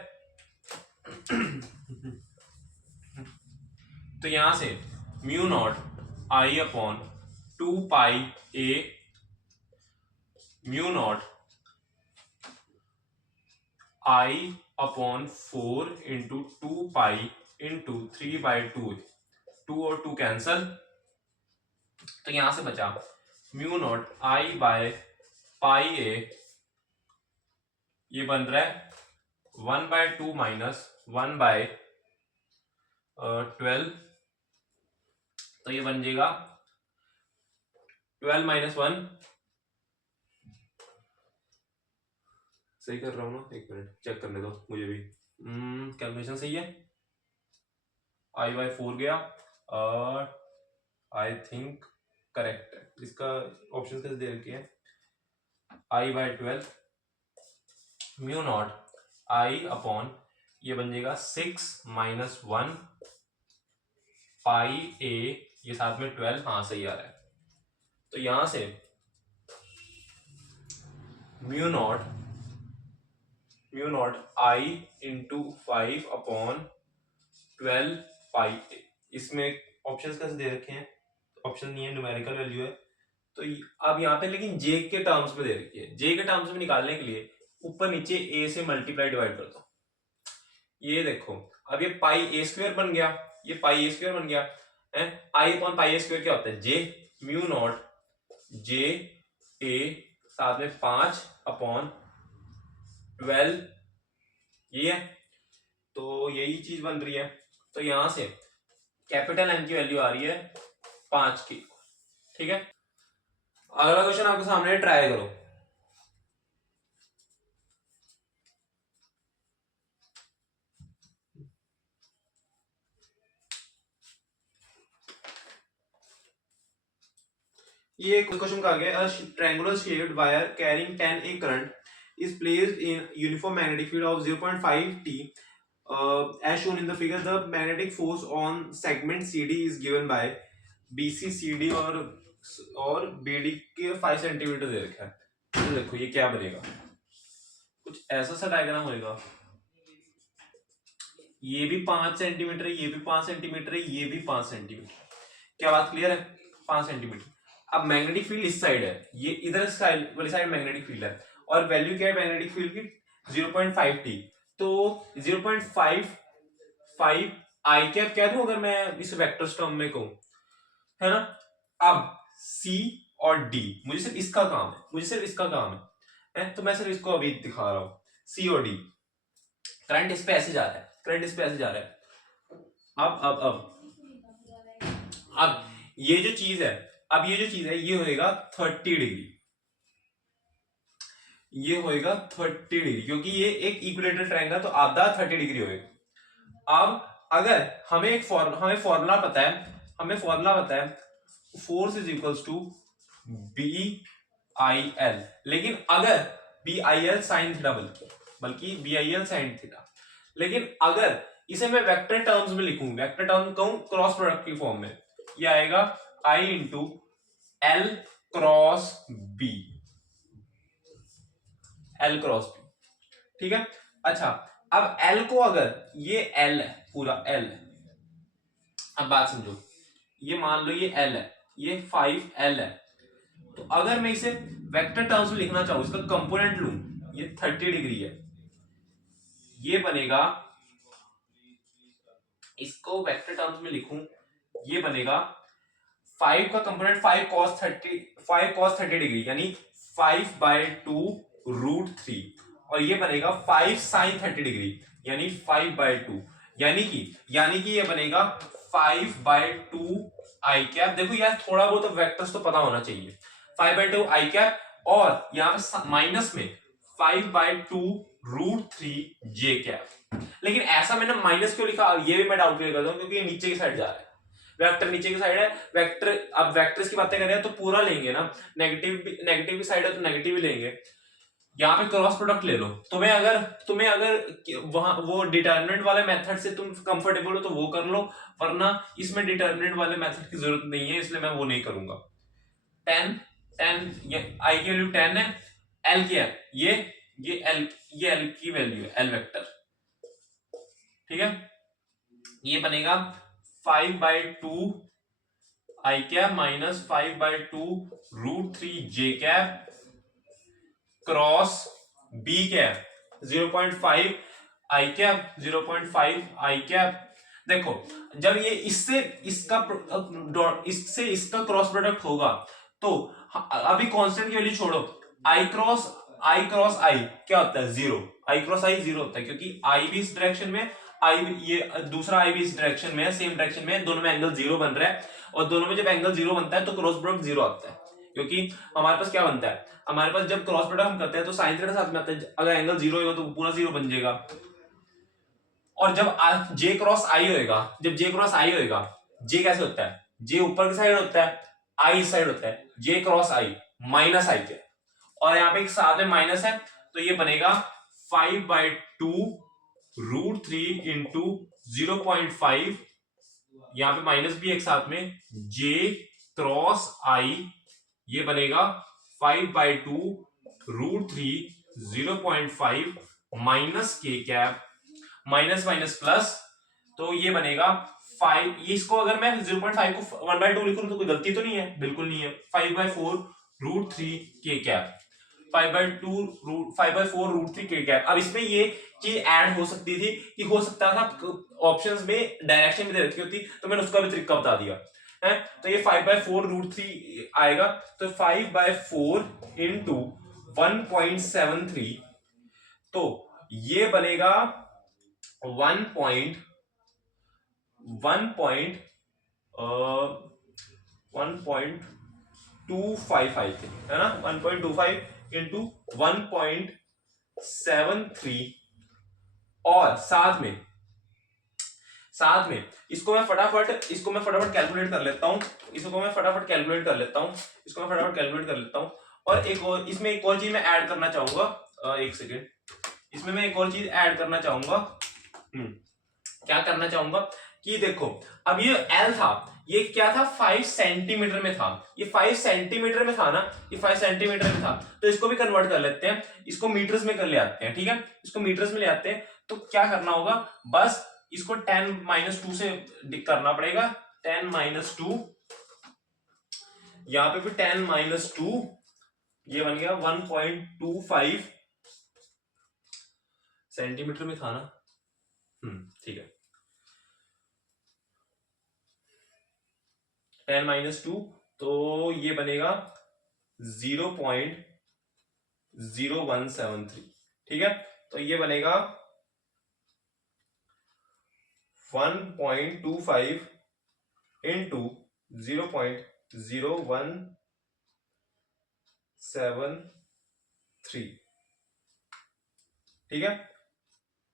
तो यहां से mu not I upon 2 pi a mu not I upon 4 into 2 pi into 3/2, 2 और 2 कैंसल, तो यहां से बचा mu not I by pi a, ये बन रहा है 1/2 माइनस 1/12, तो ये बन जाएगा 12 - 1 सही कर रहा हूँ ना, एक मिनट चेक करने दो मुझे भी। कैलकुलेशन सही है, I/4 गया और आई थिंक करेक्ट है। इसका ऑप्शन कैसे दे रखे हैं, I/12 mu nought I upon ये बन जाएगा 6 - 1 पाई a, ये साथ में 12, हाँ सही आ रहा है। तो यहां से mu nought I into 5 upon 12 pi a। इसमें ऑप्शंस कैसे दे रखे हैं, ऑप्शन नहीं है, न्यूमेरिकल वैल्यू है। तो अब यहाँ पे लेकिन j के टर्म्स में दे रखी है, j के टर्म्स में निकालने के लिए ऊपर नीचे a से मल्टीप्लाई डिवाइड कर दो। ये देखो अब ये पाई a स्क्वायर बन गया, ये पाई a स्क्वायर बन गया है। I upon pi a square क्या होता है, j mu nought j a साथ में 5 अपॉन 12, ये है। तो यही चीज बन रही है। तो यहां से कैपिटल M की वैल्यू आ रही है 5 की, ठीक है। अगला क्वेश्चन आपके सामने, ट्राई करो। ये क्वेश्चन कहा गया, a triangular shaped wire carrying 10A current is placed in uniform magnetic field of 0.5 T. As shown in the figure, the magnetic force on segment CD is given by BC, CD और BD के 5 centimetre दे रखा है। तो देखो ये क्या बनेगा, कुछ ऐसा सा डायग्राम होगा। ये भी 5 सेंटीमीटर है, ये भी 5 सेंटीमीटर है, ये भी 5 सेंटीमीटर। क्या बात क्लियर है, 5 सेंटीमीटर। अब मैग्नेटिक फील्ड इस साइड है, ये इधर साइड वाली साइड मैग्नेटिक फील्ड है, और वैल्यू क्या है मैग्नेटिक फील्ड की, 0.5 T। तो 0.55 आई कैप कह दूं अगर मैं इस वेक्टर टर्म में कहूं, है ना। अब C और D, मुझे सिर्फ इसका काम है, मुझे सिर्फ इसका काम है, तो मैं सिर्फ इसको अभी दिखा रहा हूं। C और D, करंट इस पे ऐसे जा रहा है, करंट इस पे ऐसे जा रहा है। अब ये जो चीज है, अब ये जो चीज है ये होएगा 30 डिग्री, ये होएगा 30 डिग्री, क्योंकि ये एक इक्विलेटरल ट्रायंगल, तो आधा 30 डिग्री होएगा। अब अगर हमें फॉर्मूला पता है, force is equals to BIL, लेकिन अगर BIL साइन थीटा, बल्कि BIL साइन थीटा, लेकिन अगर इसे मैं वेक्टर टर्म्स में लिखूं, वेक्टर टर्म कहूं क्रॉस प्रोडक्ट की फॉर्म में, ये आएगा I into L cross B, L cross B, ठीक है। अच्छा, अब L को, अगर ये L है, पूरा L है, अब बात समझो, ये मान लो ये L है, ये 5L है, तो अगर मैं इसे वेक्टर टर्म्स में लिखना चाहूं, इसका कंपोनेंट लूं, ये 30 डिग्री है, ये बनेगा, इसको वेक्टर टर्म्स में लिखूं, ये बनेगा 5 का कंपोनेंट 5 cos 30 डिग्री, यानी 5/2 √3, और ये बनेगा 5 sin 30 डिग्री, यानी 5/2, यानी कि ये बनेगा 5/2 आई कैप। देखो यार थोड़ा बहुत तो वेक्टर्स तो पता होना चाहिए, 5/2 आई कैप, और यहाँ पे माइनस में 5/2 √3 जे कैप। लेकिन ऐसा मैंने माइनस क्यों लिखा, ये भी मैं डाउट क्लियर करता हूँ, क्योंकि ये नीचे की साइड जा रहा है, वेक्टर नीचे की साइड है, वेक्टर, अब वेक्टर्स की बातें कर रहे हैं तो पूरा लेंगे ना, नेगेटिव की साइड है तो नेगेटिव ही लेंगे। यहाँ पे क्रॉस प्रोडक्ट ले लो, तुम्हें अगर वहां वो डिटर्मिनेंट वाले मेथड से तुम कंफर्टेबल हो तो वो कर लो, वरना इसमें डिटर्मिनेंट वाले मेथड की जरूरत नहीं है, इसलिए मैं वो नहीं करूंगा। 10 आई की वैल्यू 10 है, एल क्या है, ये एल की वैल्यू है, एल वेक्टर, ठीक है। ये बनेगा 5/2 आई कैप माइनस 5/2 √3 जे कैप क्रॉस बी कैप 0.5 आई कैप 0.5 आई कैप। देखो जब ये इससे इसका क्रॉस प्रोडक्ट होगा, तो अभी कांस्टेंट की वैल्यू छोड़ो, आई क्रॉस आई क्या होता है, 0, आई क्रॉस आई 0 होता है, क्योंकि आई भी इस डायरेक्शन में, ये दूसरा आई भी इस डायरेक्शन में है, सेम डायरेक्शन में, दोनों में एंगल 0 बन रहा है, और दोनों में जब एंगल 0 बनता है तो क्रॉस प्रोडक्ट 0 आता है, क्योंकि हमारे पास क्या बनता है, हमारे पास जब क्रॉस प्रोडक्ट हम करते हैं तो साइन थीटा साथ में आता है, अगर एंगल जीरो होगा तो पूरा जीरो बन जाएगा। और जब जे क्रॉस आई होएगा, जब जे क्रॉस आई होएगा, जे कैसे होता है, जे ऊपर की साइड होता है, आई इस साइड होता है, जे क्रॉस आई माइनस आई के, और यहाँ पे एक साथ में माइनस है, तो ये बनेगा 5/2 √3 इंटू 0.5, यहाँ पे माइनस भी एक साथ में, जे क्रॉस आई, ये बनेगा 5/2 √3 0.5 माइनस के कैप, माइनस माइनस प्लस, तो ये बनेगा 5, ये इसको अगर मैं 0.5 को 1/2 लिखूं तो कोई गलती तो नहीं है, बिल्कुल नहीं है, 5/4 √3 के कैप, 5/4 √3 के कैप। अब इसमें ये चीज ऐड हो सकती थी कि हो सकता था ऑप्शंस में डायरेक्शन भी दे रखी होती, तो मैंने उसका भी तरीका बता दिया है। तो ये 5/4 √3 आएगा, तो 5/4 इंटू 1.73, तो ये बनेगा 1.1.25 आई थिंक, है ना, 1.25 इंटू 1.73, और साथ में इसको मैं फटाफट कैलकुलेट कर लेता हूं, और एक और इसमें एक और चीज मैं ऐड करना चाहूंगा, एक सेकेंड, इसमें मैं एक और चीज ऐड करना चाहूंगा, क्या करना चाहूंगा कि देखो, अब ये एल था, ये क्या था, 5 सेंटीमीटर में था, ये 5 सेंटीमीटर में था ना, ये 5 सेंटीमीटर में था, तो इसको भी कन्वर्ट कर लेते हैं, इसको मीटर्स में कर ले आते हैं, ठीक है, इसको मीटर्स में ले आते हैं। तो क्या करना होगा, बस इसको 10-2 से करना पड़ेगा, 10-2, यहां पे भी 10-2, ये बन गया 1.25 सेंटीमीटर में था ना, ठीक है, 10-2, तो ये बनेगा 0.0173, ठीक है, तो ये बनेगा 1.25 इंटू 0.0173, ठीक है।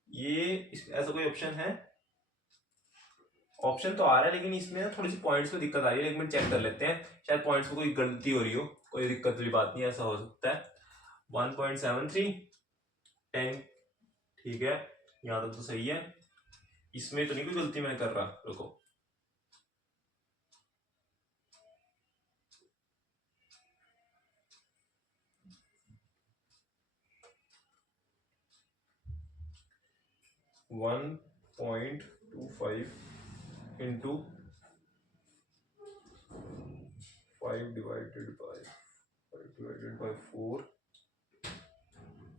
ये ऐसा कोई ऑप्शन है, ऑप्शन तो आ रहा है, लेकिन इसमें ना थोड़ी सी पॉइंट्स में दिक्कत आ रही है, एक मिनट चेक कर लेते हैं, शायद पॉइंट्स में कोई गलती हो रही हो, कोई दिक्कत वाली बात नहीं, ऐसा हो सकता है। 1.73 10, ठीक है, यहां तक तो सही है, इसमें तो नहीं कोई गलती मैं कर रहा, रुको, वन 1.25 इंटू 5/4,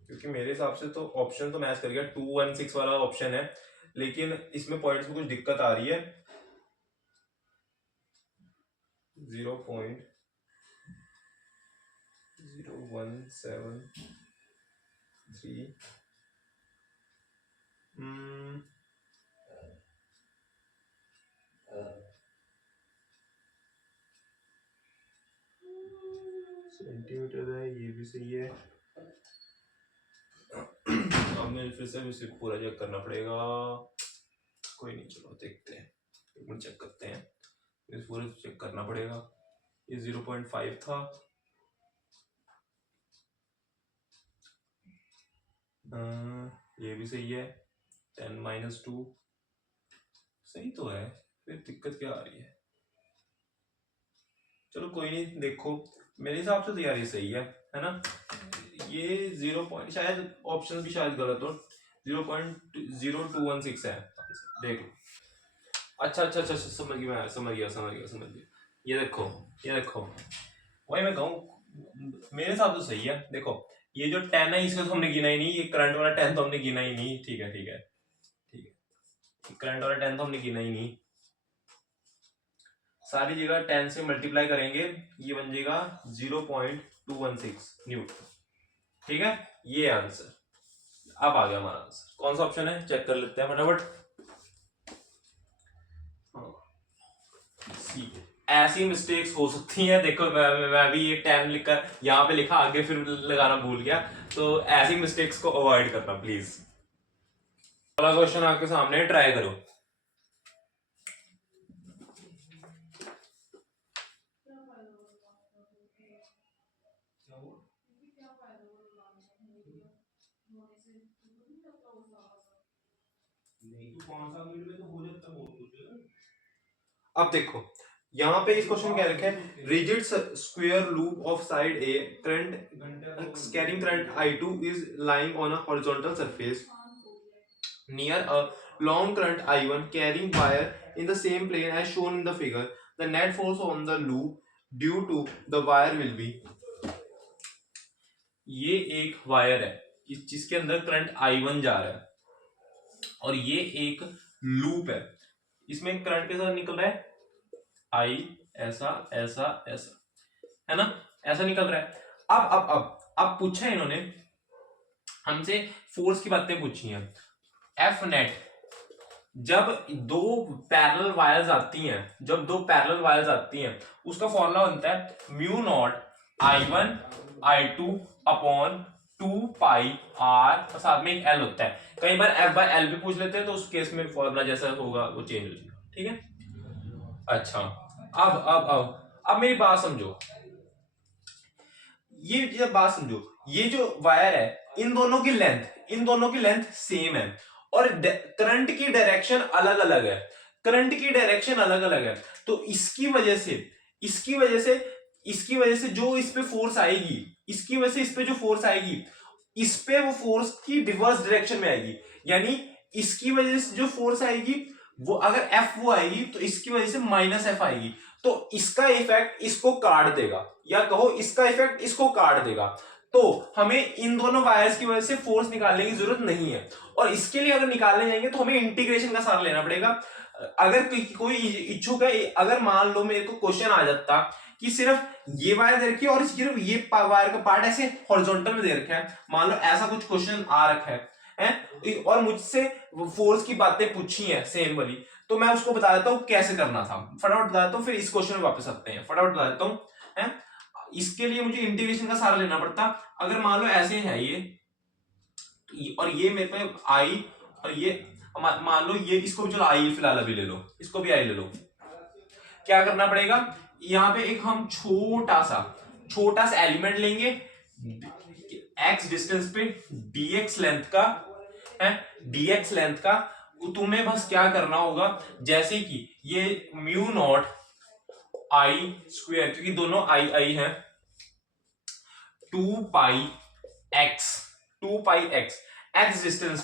क्योंकि मेरे हिसाब से तो ऑप्शन तो मैच कर गया, 216 वाला ऑप्शन है, लेकिन इसमें पॉइंट्स में कुछ दिक्कत आ रही है, 0.0173, सेंटीमीटर है, ये भी सही है, अब मुझे फिर से इसे पूरा चेक करना पड़ेगा, कोई नहीं, चलो देखते हैं, एक मिनट चेक करते हैं, इस पूरे चेक करना पड़ेगा, ये 0.5 था, ये भी सही है, 10-2 सही तो है, फिर दिक्कत क्या आ रही है, चलो कोई नहीं, देखो मेरे हिसाब से तो यार ये सही है ना, ये 0. शायद ऑप्शन भी शायद गलत हो, 0.0216 है, देख लो, अच्छा, समझ गया, ये देखो, वही मैं कहूँ, मेरे हिसाब से सही है, देखो ये जो 10 है इसको तो हमने गिना ही नहीं, ये करंट वाला 10 तो हमने गिना ही नहीं, ठीक है, करंट वाला 10 तो हमने गिना ही नहीं, सारी जगह 10 से मल्टीप्लाई करेंगे, ये बन जाएगा 0.216 न्यूटन, ठीक है, ये आंसर, अब आ गया हमारा आंसर, कौन सा ऑप्शन है चेक कर लेते हैं फटाफट, सी, ऐसी मिस्टेक्स हो सकती हैं। देखो मैं भी ये 10 लिखकर यहाँ पे लिखा, आगे फिर लगाना भूल गया, तो ऐसी मिस्टेक्स को अवॉइड करना प्लीज। अगला क्वेश्चन आपके सामने, ट्राई करो। अब देखो यहाँ पे इस क्वेश्चन क्या रखा है, rigid square loop of side A, current carrying current I2 is lying on a horizontal surface near a long current I1 carrying wire in the same plane as shown in the figure. The net force on the loop due to the wire will be। ये एक wire है जिसके अंदर current I1 जा रहा है और ये एक लूप है, इसमें करंट के साथ निकल रहा है I, ऐसा ऐसा ऐसा, है ना, ऐसा निकल रहा है। अब पूछा है इन्होंने हमसे, फोर्स की बातें पूछी हैं। एफ नेट, जब दो पैरेलल वायर्स आती हैं, उसका फॉर्मूला बनता है mu naught I1 I2 upon 2 pi r, और साथ में एक एल होता है। कई बार एफ बाय एल भी पूछ लेते हैं, तो उस केस में फॉर्मूला जैसा होगा वो चेंज हो जाएगा, ठीक है। अच्छा, अब मेरी बात समझो, ये बात समझो, ये जो वायर है इन दोनों की लेंथ सेम है और करंट की डायरेक्शन अलग अलग है, तो इसकी वजह से जो इस पे फोर्स आएगी, इस पे वो फोर्स की रिवर्स डायरेक्शन में आएगी। यानी इसकी वजह से जो फोर्स आएगी वो अगर एफ वो आएगी तो इसकी वजह से माइनस एफ आएगी, तो इसका इफेक्ट इसको काट देगा, या कहो इसका इफेक्ट इसको काट देगा। तो हमें इन दोनों वायर्स की वजह से फोर्स निकालने की जरूरत नहीं है, और इसके लिए अगर निकालने जाएंगे तो हमें इंटीग्रेशन का सहारा लेना पड़ेगा। अगर कोई इच्छुक है, अगर मान लो मेरे को क्वेश्चन आ जाता कि सिर्फ ये वायर दे रखी है और सिर्फ ये वायर का पार्ट ऐसे हॉरिजॉन्टल में दे रखा है, मान लो ऐसा कुछ क्वेश्चन आ रखा है और मुझसे फोर्स की बातें पूछी हैं सेम वाली, तो मैं उसको बता देता हूं कैसे करना था, फटाफट बता देता हूं, फिर इस क्वेश्चन में वापस आते हैं, फटाफट बता देता हूं। इसके लिए मुझे इंटीग्रेशन का सहारा लेना पड़ता। अगर मान लो ऐसे है ये और ये मेरे पे आई, और ये मान लो ये, इसको भी चलो आई फिलहाल अभी ले लो, इसको भी आई ले लो। क्या करना पड़ेगा, यहाँ पे एक हम छोटा सा एलिमेंट लेंगे x डिस्टेंस पे, dx लेंथ का, तुम्हें बस क्या करना होगा, जैसे कि ये म्यू नॉट I स्क्वायर, क्योंकि दोनों I है, 2 पाई x x डिस्टेंस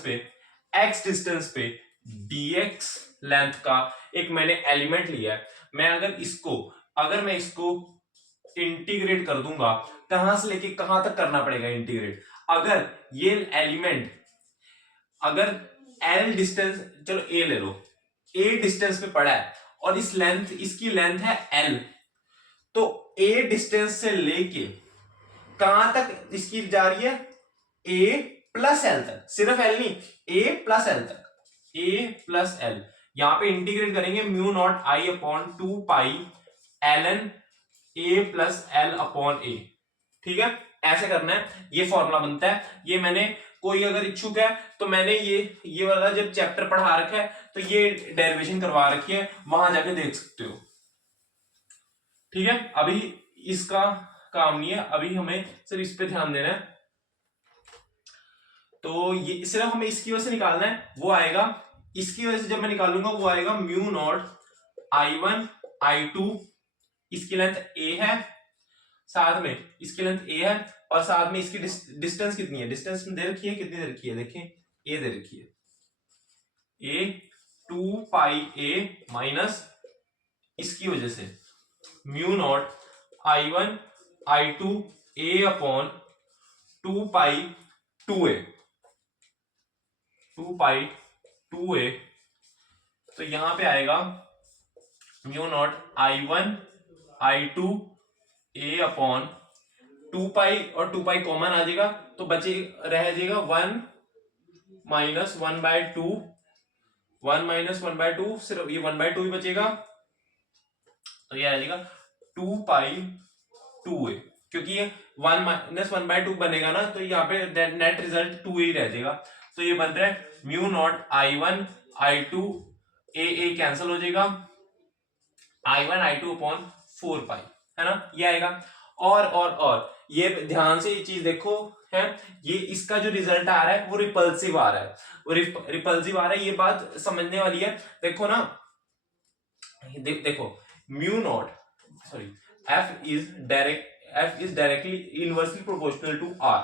पे dx लेंथ का एक मैंने एलिमेंट लिया है। अगर मैं इसको इंटीग्रेट कर दूंगा, कहां से लेके कहां तक करना पड़ेगा इंटीग्रेट, अगर ये एलिमेंट, अगर l डिस्टेंस, चलो a ले लो, a डिस्टेंस पे पड़ा है और इसकी लेंथ है l, तो a डिस्टेंस से लेके कहां तक इसकी जा रही है, a प्लस एल तक, सिर्फ l नहीं, a प्लस एल तक, a प्लस एल। यहां पे इंटीग्रेट करेंगे mu nought I upon 2 pi ln a plus L upon a, ठीक है, ऐसे करना है। ये फॉर्मूला बनता है, ये मैंने, कोई अगर इच्छुक है तो मैंने ये वाला जब चैप्टर पढ़ा रखा है तो ये डेरिवेशन करवा रखी है, वहां जाके देख सकते हो, ठीक है। अभी इसका काम नहीं है, अभी हमें सिर्फ इस पे ध्यान देना है। तो ये सिर्फ हमें इसकी वजह से निकालना है, वो आएगा, इसकी वजह से जब मैं निकालूंगा वो आएगा म्यू नॉट I1 I2, इसकी लेंथ a है, साथ में इसकी लेंथ a है, और साथ में इसकी डिस्टेंस कितनी है, डिस्टेंस में दे रखी है, कितनी दे रखी है, देखें a दे रखी है, a 2 पाई a माइनस इसकी वजह से mu naught I1 I2 a upon 2 pi 2a, तो यहां पे आएगा mu naught I1 I2 a upon 2 पाई, और 2 पाई कॉमन आ जाएगा तो रह जाएगा 1 माइनस 1/2, 1 माइनस 1/2, सिर्फ ये 1/2 ही बचेगा, तो ये आ जाएगा 2 पाई 2a, क्योंकि ये 1 - 1/2 बनेगा ना, तो यहाँ पे नेट रिजल्ट 2a ही रह जाएगा। तो ये बन रहा है μ0 I1 I2 a कैंसिल हो जाएगा, I1 I2 अपॉन 4 पाई, है ना, ये आएगा। और ये ध्यान से ये चीज देखो है, ये इसका जो रिजल्ट आ रहा है वो रिपल्सिव आ रहा है, वो रिपल्सिव आ रहा है, ये बात समझने वाली है। देखो ना, देखो μ0, sorry, F is directly inversely proportional to R,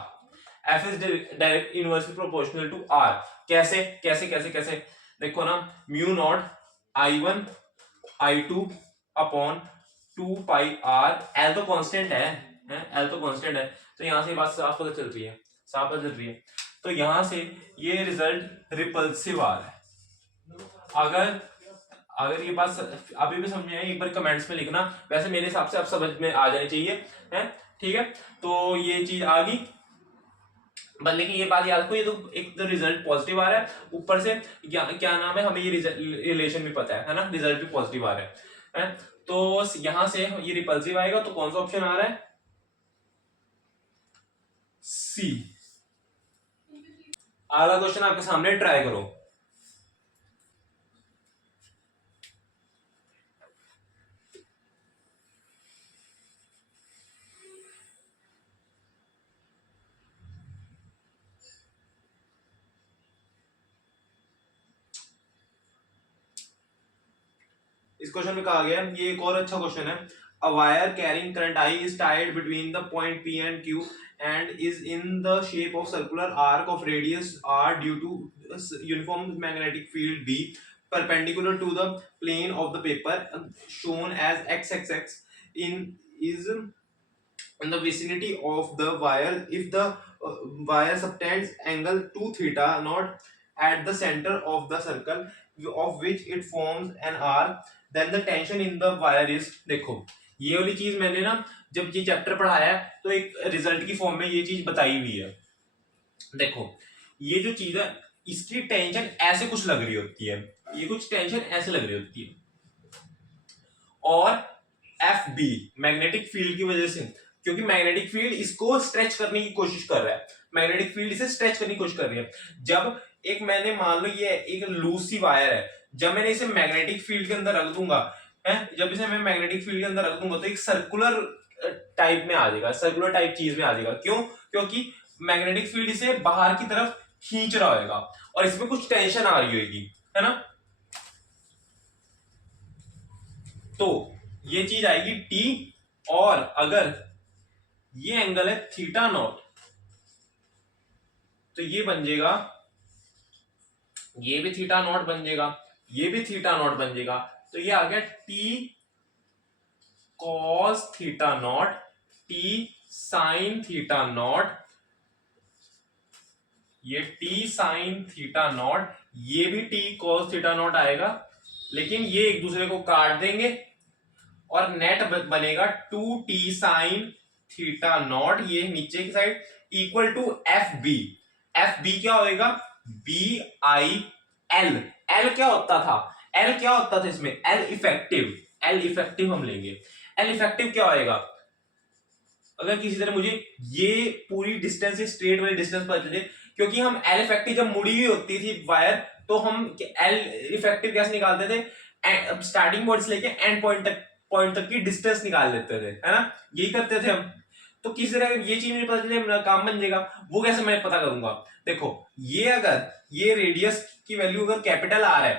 F is direct inversely proportional to R। कैसे कैसे कैसे कैसे, देखो ना, μ0 I1 I2 अपॉन 2 पाई R, L तो कांस्टेंट है, L तो कांस्टेंट है, तो यहां से बात साफ पता चल रही है, साफ पता चल रही है। तो यहां से ये रिजल्ट रिपल्सिव आ रहा है। अगर ये बात अभी भी समझ में आई, एक बार कमेंट्स में लिखना, वैसे मेरे हिसाब से आप समझ में आ जानी चाहिए, है, ठीक है। तो ये चीज आ गई, लेकिन ये बात याद रखो, ये तो एक तो रिजल्ट पॉजिटिव आ रहा है, ऊपर से क्या नाम है, हमें ये रिलेशन भी पता है ना, रिजल्ट भी पॉजिटिव आ रहा है। तो यहां से ये रिपल्सिव आएगा, तो कौन सा ऑप्शन आ रहा है, सी। अगला क्वेश्चन आपके सामने, ट्राई करो। इस क्वेश्चन में कहा गया है, ये एक और अच्छा क्वेश्चन है। A wire carrying current I is tied between the point P and Q and is in the shape of circular arc of radius R due to uniform magnetic field B perpendicular to the plane of the paper shown as XXX is in the vicinity of the wire if the wire subtends angle 2 theta not at the center of the circle of which it forms an arc, then the tension in the wire is। देखो, ये वाली चीज मैंने ना जब ये chapter पढ़ाया है तो एक रिजल्ट की फॉर्म में ये चीज बताई हुई है। देखो, ये जो चीज है इसकी टेंशन ऐसे कुछ लग रही होती है, ये कुछ टेंशन ऐसे लग रही होती है, और एफ बी मैग्नेटिक फील्ड की वजह से, क्योंकि मैग्नेटिक फील्ड इसको स्ट्रेच करने की कोशिश कर रहा है, मैग्नेटिक फील्ड इसे स्ट्रेच करने की कोशिश कर रही है। जब एक मैंने मान लो ये एक लूज सी वायर है, जब मैंने इसे मैग्नेटिक फील्ड के अंदर रख दूंगा, है, जब इसे मैं मैग्नेटिक फील्ड के अंदर रख दूंगा तो एक सर्कुलर टाइप में आ जाएगा, सर्कुलर टाइप चीज में आ जाएगा। क्यों? क्योंकि मैग्नेटिक फील्ड इसे बाहर की तरफ खींच रहा होगा और इसमें कुछ टेंशन आ रही होगी, है ना। तो ये चीज आएगी टी, और अगर ये एंगल है थीटा नॉट, तो ये बन जाएगा, ये भी थीटा नॉट बन जाएगा, ये भी थीटा नॉट बन जाएगा, तो ये आ गया T cos theta naught, T sine theta naught, ये टी साइन थीटा नॉट, ये भी टी कॉस थीटा नॉट आएगा, लेकिन ये एक दूसरे को काट देंगे और नेट बनेगा 2t साइन थीटा नॉट, ये नीचे की side equal to F B. F B क्या होएगा, बी आई एल। एल क्या होता था, एल क्या होता था इसमें, एल इफेक्टिव, एल इफेक्टिव हम लेंगे। एल इफेक्टिव क्या होएगा, अगर किसी तरह मुझे ये पूरी डिस्टेंस स्ट्रेट वाली डिस्टेंस पता चले, क्योंकि हम एल इफेक्टिव जब मुड़ी हुई होती थी वायर, तो हम एल इफेक्टिव कैसे निकालते थे, स्टार्टिंग पॉइंट से लेके एंड पॉइंट तक की डिस्टेंस निकाल लेते थे, है ना, यही करते थे हम। तो किसी तरह ये चीज मुझे पता चले, मेरा काम बन जाएगा। वो कैसे मैं पता करूंगा, देखो, ये अगर ये रेडियस की वैल्यू अगर कैपिटल आर है,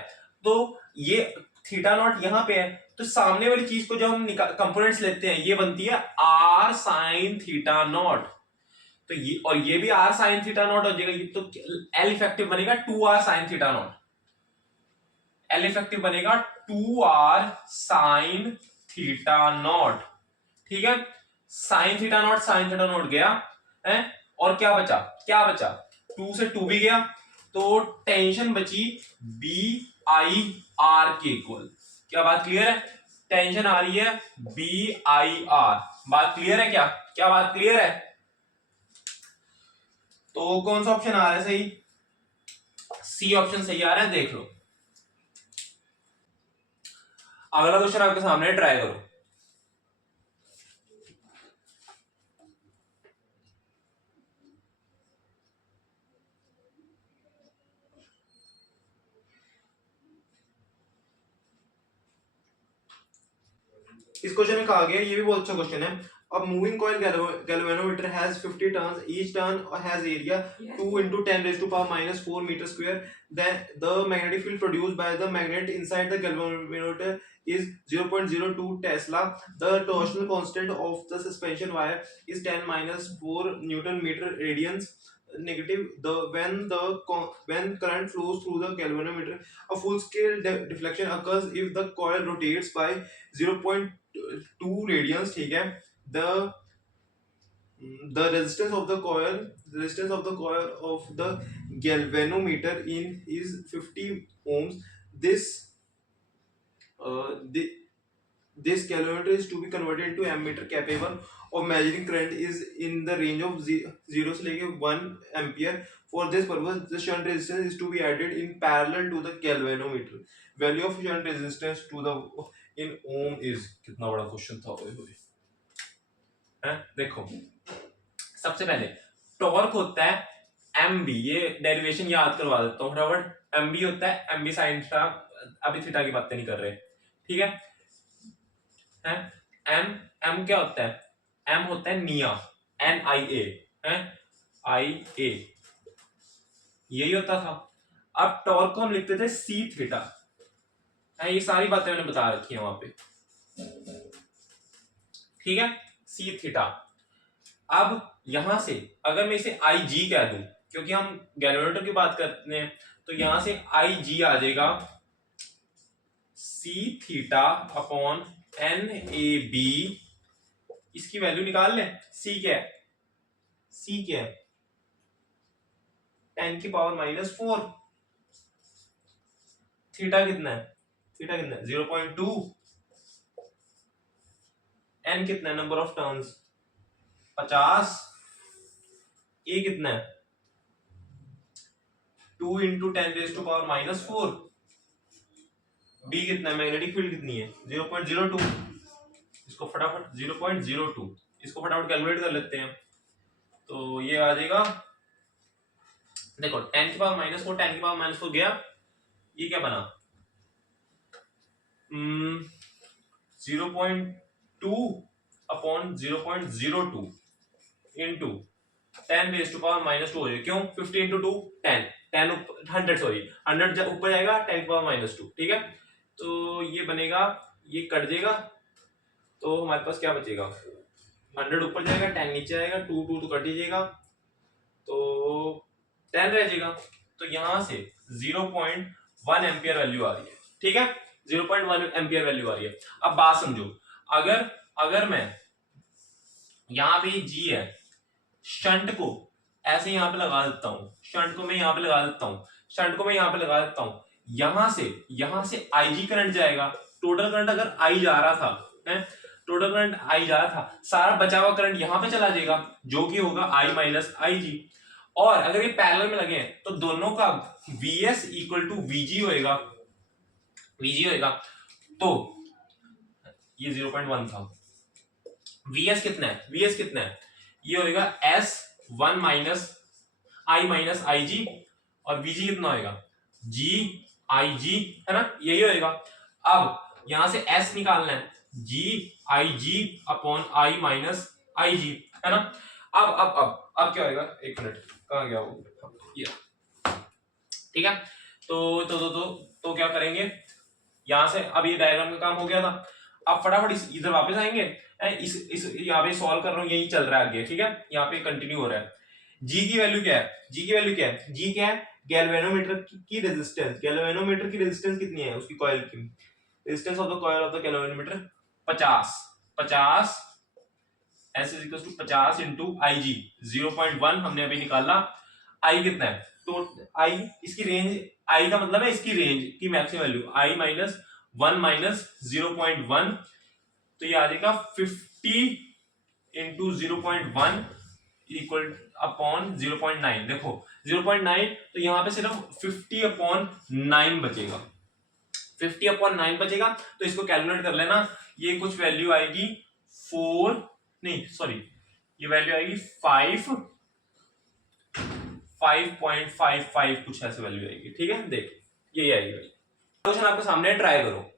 तो ये थीटा नॉट यहां पे है, तो सामने वाली चीज को जब हम कंपोनेंट्स लेते हैं, ये बनती है आर साइन थीटा नॉट, तो ये और ये भी आर साइन थीटा नॉट हो जाएगा, ये तो एल इफेक्टिव बनेगा 2r sine theta naught, L effective बनेगा 2r साइन थीटा नॉट, ठीक है। साइन थीटा नॉट गया है, और क्या बचा, क्या बचा, 2 से 2 भी गया, तो टेंशन बची बी आई आर के इक्वल। क्या बात क्लियर है, टेंशन आ रही है बी आई आर, बात क्लियर है, क्या क्या बात क्लियर है। तो कौन सा ऑप्शन आ रहा है सही, सी ऑप्शन सही आ रहा है, देख लो। अगला क्वेश्चन आपके सामने, ट्राई करो। इस क्वेश्चन में कहा गया, ये भी बहुत अच्छा क्वेश्चन है। A moving coil galvanometer has 50 turns. Each turn has area 2 into 10 raised to power minus 4 meter square. Then the magnetic field produced by the magnet inside the galvanometer is 0.02 Tesla. The torsional constant of the suspension wire is 10 minus 4 Newton meter radians. Negative. When current flows through the galvanometer, a full scale deflection occurs if the coil rotates by 0.2 radians. ठीक है? The resistance of the galvanometer in is 50 ohms. This galvanometer is to be converted into ammeter capable of measuring current is in the range of 0 से लेके 1 ampere. For this purpose, the shunt resistance is to be added in parallel to the galvanometer. Value of shunt resistance to the in ohm is, कितना बड़ा question था देखो, सबसे पहले torque होता है एम बी, ये डेरिवेशन याद करवा देता हूँ फटाफट। एम बी होता है एम बी साइन थीटा, अभी थीटा की बातें नहीं कर रहे, ठीक है? एम एम क्या होता है? एम होता है निया, एन आई ए, आई ए, यही होता था। अब टॉर्क को हम लिखते थे सी थीटा, ये सारी बातें मैंने बता रखी है वहां पे, ठीक है? C theta. अब यहां से अगर मैं इसे आई जी कह दूं, क्योंकि हम गैल्वेनोमीटर की बात करते हैं, तो यहां से आई जी आ जाएगा C theta upon n A B. इसकी वैल्यू निकाल लें। सी क्या है? सी क्या है? 10 की पावर माइनस 4। थीटा कितना है? थीटा कितना है? 0.2। एन कितना है? Number of turns 50। ए कितना है? 2 into 10 raise to power minus 4। B कितना है? मैग्नेटिक फील्ड कितनी है? 0.02। इसको फटाफट 0.02, इसको फटाफट कैलकुलेट कर लेते हैं। तो ये आ जाएगा, देखो 10 की पावर माइनस 4, 10 की पावर माइनस 4 गया, ये क्या बना? 0.2 upon 0.02 into 10 raise to power minus 2 हो जाएगा। क्यों? 50 इंटू 2 10, 100 सॉरी 100 ऊपर जाएगा, 10 की पावर माइनस 2, ठीक है? तो ये बनेगा, ये कट जाएगा, तो हमारे पास क्या बचेगा? 100 ऊपर जाएगा, 10 नीचे आएगा, 2 तो कट ही जाएगा, तो 10 रह जाएगा। तो यहां से 0.1 एम्पियर वैल्यू आ रही है, ठीक है? 0.1 एम्पियर वैल्यू आ रही है। अब बात समझो, अगर मैं यहां पे जी है, शंट को ऐसे यहां पे लगा देता हूं, शंट को मैं यहां पे लगा देता हूं, शंट को मैं यहां पे लगा देता हूं, यहां से आईजी करंट जाएगा। टोटल करंट अगर आई जा रहा था, टोटल करंट आई जा रहा था, सारा बचा हुआ करंट यहां पे चला जाएगा, जो कि होगा आई माइनस आई जी। और अगर ये पैरेलल में लगे हैं, तो दोनों का Vs इक्वल टू Vg होएगा, तो ये 0.1 था। Vs कितना है? ये होएगा S1 माइनस आई जी, और Vg कितना होएगा? G आई जी, है ना? यही होएगा। अब यहां से S निकालना है, G I g upon I minus I g, है ना? अब क्या होएगा? एक मिनट, कहां गया वो? ठीक है? तो क्या करेंगे? यहां से अब ये डायग्राम का काम हो गया था। अब फटाफट इधर वापस आएंगे, इस यहाँ पे सॉल्व कर रहा हूँ, यही चल रहा है आगे, ठीक है? यहाँ पे कंटिन्यू हो रहा है। जी की वैल्यू क्या है? जी क्या है? गैल्वेनोमीटर की रेजिस्टेंस। गैल्वेनोमीटर की रेजिस्टेंस कितनी है? उसकी कॉइल की resistance of the coil of the galvanometer 50 S is equal to 50 into I g 0.1 हमने अभी निकाला। आई कितना है? तो आई, इसकी रेंज, आई का मतलब है इसकी रेंज की मैक्सिमम वैल्यू, आई माइनस 1 माइनस 0.1, तो ये आ जाएगा 50 इंटू 0.1 इक्वल अपॉन 0.9। देखो 0.9, तो यहां पे सिर्फ 50 अपॉन 9 बचेगा, 50 अपॉन 9 बचेगा। तो इसको कैलकुलेट कर लेना, ये कुछ वैल्यू आएगी 4, नहीं सॉरी, ये वैल्यू आएगी 5.55 कुछ ऐसे वैल्यू आएगी, ठीक है? देख, यही आएगी। क्वेश्चन आपके सामने, ट्राई करो।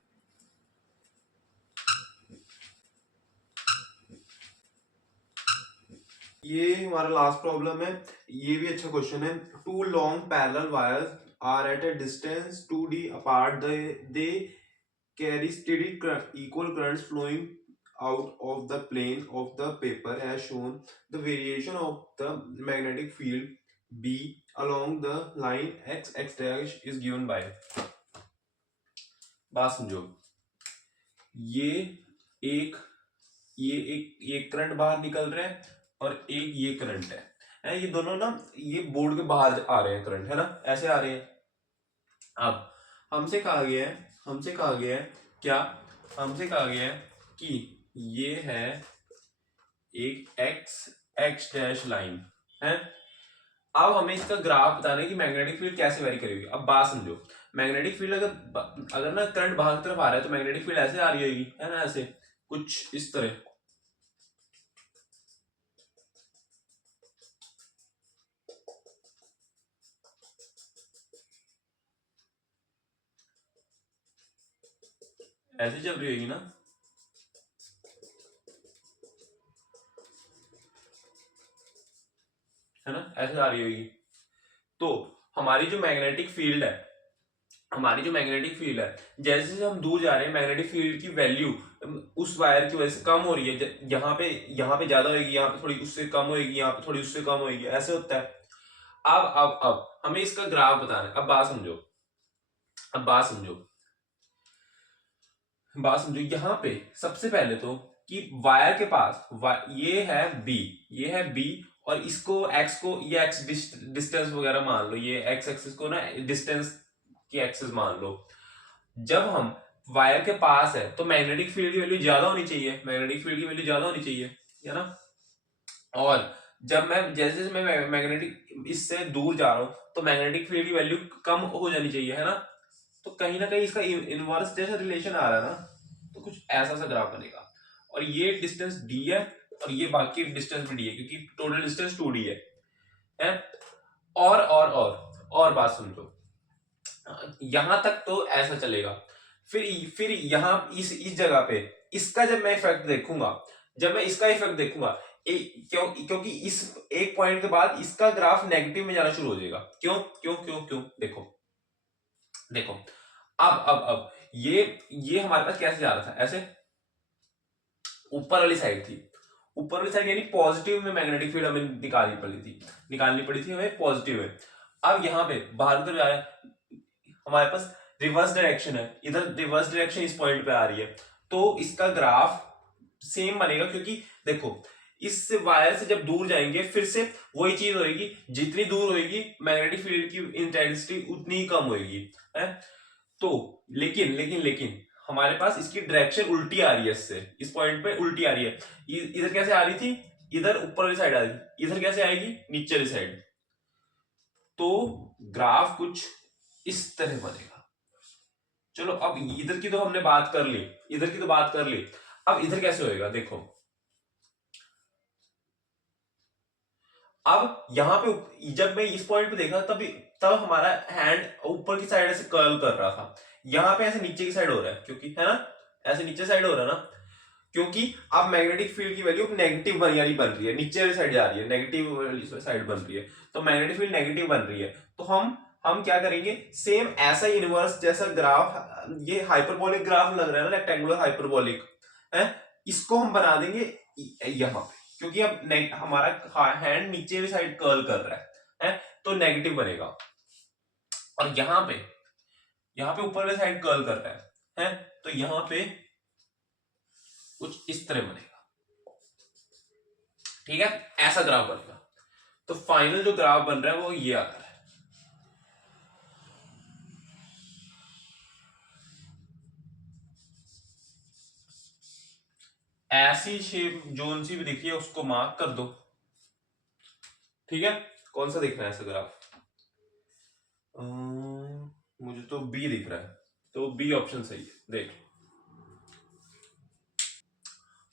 ये हमारा लास्ट प्रॉब्लम है, ये भी अच्छा क्वेश्चन है। Two long parallel wires are at a distance 2d apart, they carry steady equal currents flowing out of the plane of the paper as shown. The variation of the magnetic field B along the line x x dash is given by। बात समझो, ये एक ये current बाहर निकल रहा है और एक ये करंट है, ये दोनों ना ये बोर्ड के बाहर आ रहे हैं करंट, है ना, ऐसे आ रहे हैं। अब हमसे कहा गया है क्या, हमसे कहा गया है कि ये है एक एक्स डैश लाइन है। अब हमें इसका ग्राफ बताना है कि मैग्नेटिक फील्ड कैसे वेरी करेगी। अब बात समझो, मैग्नेटिक फील्ड अगर ना करंट बाहर की तरफ आ रहा है तो मैग्नेटिक फील्ड ऐसे आ रही होगी, है ना, ऐसे कुछ इस तरह। ऐसे चल रही होगी ना, है ना, ऐसे आ रही होगी। तो हमारी जो मैग्नेटिक फील्ड है, जैसे जैसे हम दूर जा रहे हैं मैग्नेटिक फील्ड की वैल्यू उस वायर की वजह से कम हो रही है। यहाँ पे ज्यादा होगी, यहाँ पे थोड़ी उससे कम होगी, यहाँ पे थोड़ी उससे कम होगी, ऐसे होता है। अब हमें इसका ग्राफ बताना है। अब बात समझो, यहाँ पे सबसे पहले तो कि वायर के पास ये है बी और इसको एक्स को ये एक्स डिस्टेंस वगैरह मान लो, ये एक्स एक्सिस को ना डिस्टेंस की एक्सिस मान लो। जब हम वायर के पास है तो मैग्नेटिक फील्ड की वैल्यू ज्यादा होनी चाहिए, है ना। और जब मैं जैसे मैं मैग्नेटिक इससे दूर जा रहा हूं तो मैग्नेटिक फील्ड की वैल्यू कम हो जानी चाहिए, है ना। तो कहीं ना कहीं इसका इनवर्स जैसा रिलेशन आ रहा है ना, तो कुछ ऐसा सा ग्राफ बनेगा। और ये डिस्टेंस डी है और ये बाकी डिस्टेंस भी डी है, क्योंकि टोटल डिस्टेंस 2d है। और बात समझो, यहां तक तो ऐसा चलेगा। फिर यहां इस जगह पे इसका जब मैं इफेक्ट देखूंगा, क्योंकि इस एक पॉइंट के बाद इसका ग्राफ नेगेटिव में जाना शुरू हो जाएगा। क्यों देखो देखो, अब ये हमारे पास कैसे जा रहा था, ऐसे ऊपर वाली साइड थी, यानी पॉजिटिव में मैग्नेटिक फील्ड हमें निकालनी पड़ी थी हमें पॉजिटिव में। अब यहाँ पे बाहर उधर आया, हमारे पास रिवर्स डायरेक्शन है, इधर रिवर्स डायरेक्शन इस पॉइंट पे आ रही है, तो इसका ग्राफ सेम बनेगा। क्योंकि देखो इस वायर से जब दूर जाएंगे फिर से वही चीज होगी, जितनी दूर होगी मैग्नेटिक फील्ड की इंटेंसिटी उतनी ही कम होगी, है। तो लेकिन हमारे पास इसकी डायरेक्शन उल्टी आ रही है, इससे इस पॉइंट पे उल्टी आ रही है। इधर कैसे आ रही थी, इधर ऊपर वाली साइड आ रही थी, इधर कैसे आएगी, नीचे वाली साइड। तो ग्राफ कुछ इस तरह बनेगा। चलो अब इधर की तो हमने बात कर ली, अब इधर कैसे होएगा देखो। अब यहाँ पे जब मैं इस पॉइंट पे देखा तब हमारा हैंड ऊपर की साइड से कर्ल कर रहा था, यहाँ पे ऐसे नीचे की साइड हो रहा है, क्योंकि है ना, ऐसे नीचे साइड हो रहा है ना, क्योंकि अब मैग्नेटिक फील्ड की वैल्यू नेगेटिव बन रही है, नीचे वाली साइड जा रही है, नेगेटिव साइड बन रही है, तो मैग्नेटिक फील्ड नेगेटिव बन रही है। तो हम क्या करेंगे, सेम ऐसा इनवर्स जैसा ग्राफ, ये हाइपरबोलिक ग्राफ लग रहा है ना, रेक्टेंगुलर हाइपरबोलिक है, इसको हम बना देंगे यहाँ पे, क्योंकि अब हमारा हैंड नीचे वाली साइड कर्ल कर रहा है, तो नेगेटिव बनेगा। और यहाँ पे ऊपर वाली साइड कर्ल कर रहा है, तो यहाँ पे कुछ इस तरह बनेगा, ठीक है, ऐसा ग्राफ बनेगा। तो फाइनल जो ग्राफ बन रहा है वो ये आ रहा है। ऐसी शेप जोन सी भी दिख रही है उसको मार्क कर दो, ठीक है। कौन सा दिख रहा है ऐसा ग्राफ, मुझे तो बी दिख रहा है, तो बी ऑप्शन सही है, देख।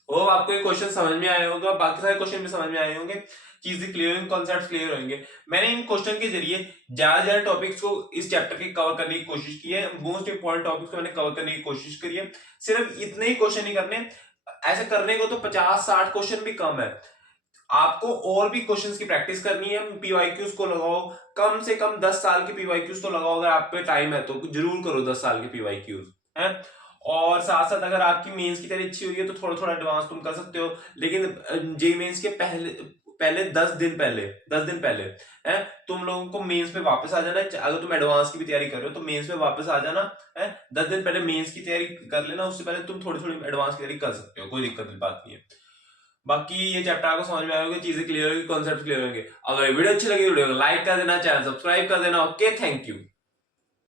ओ आपको ये क्वेश्चन समझ में आया होगा, बाकी सारे क्वेश्चन भी समझ में आए होंगे, चीजें क्लियर होंगी, कॉन्सेप्ट क्लियर होंगे। मैंने इन क्वेश्चन के जरिए ज्यादा टॉपिक्स को इस चैप्टर के कवर करने की कोशिश की है, मोस्ट इंपॉर्टेंट टॉपिक्स को मैंने कवर करने की कोशिश करी है। सिर्फ इतने ही क्वेश्चन ही करने, ऐसे करने को तो 50-60 क्वेश्चन भी कम है, आपको और भी क्वेश्चंस की प्रैक्टिस करनी है, पीवाईक्यूज को लगाओ, कम से कम 10 साल के पीवाईक्यूज तो लगाओ, अगर आप पे टाइम है तो जरूर करो 10 साल के पीवाईक्यूज है। और साथ साथ अगर आपकी मेंस की तैयारी अच्छी हुई है तो थोड़ा थोड़ा एडवांस तुम कर सकते हो, लेकिन जे मेंस के पहले पहले 10 दिन पहले है तुम लोगों को मेंस पे वापस आ जाना है। अगर तुम एडवांस की भी तैयारी कर रहे हो तो मेंस पे वापस आ जाना है, 10 दिन पहले मेंस की तैयारी कर लेना, उससे पहले तुम थोड़ी थोड़ी एडवांस की तैयारी कर सकते हो, कोई दिक्कत की बात नहीं है। बाकी ये चैप्टर आपको समझ में आएगा, चीजें क्लियर होगी, कॉन्सेप्ट क्लियर होंगे। अगर वीडियो अच्छी लगी वीडियो को लाइक कर देना, चैनल सब्सक्राइब कर देना। Okay, thank you.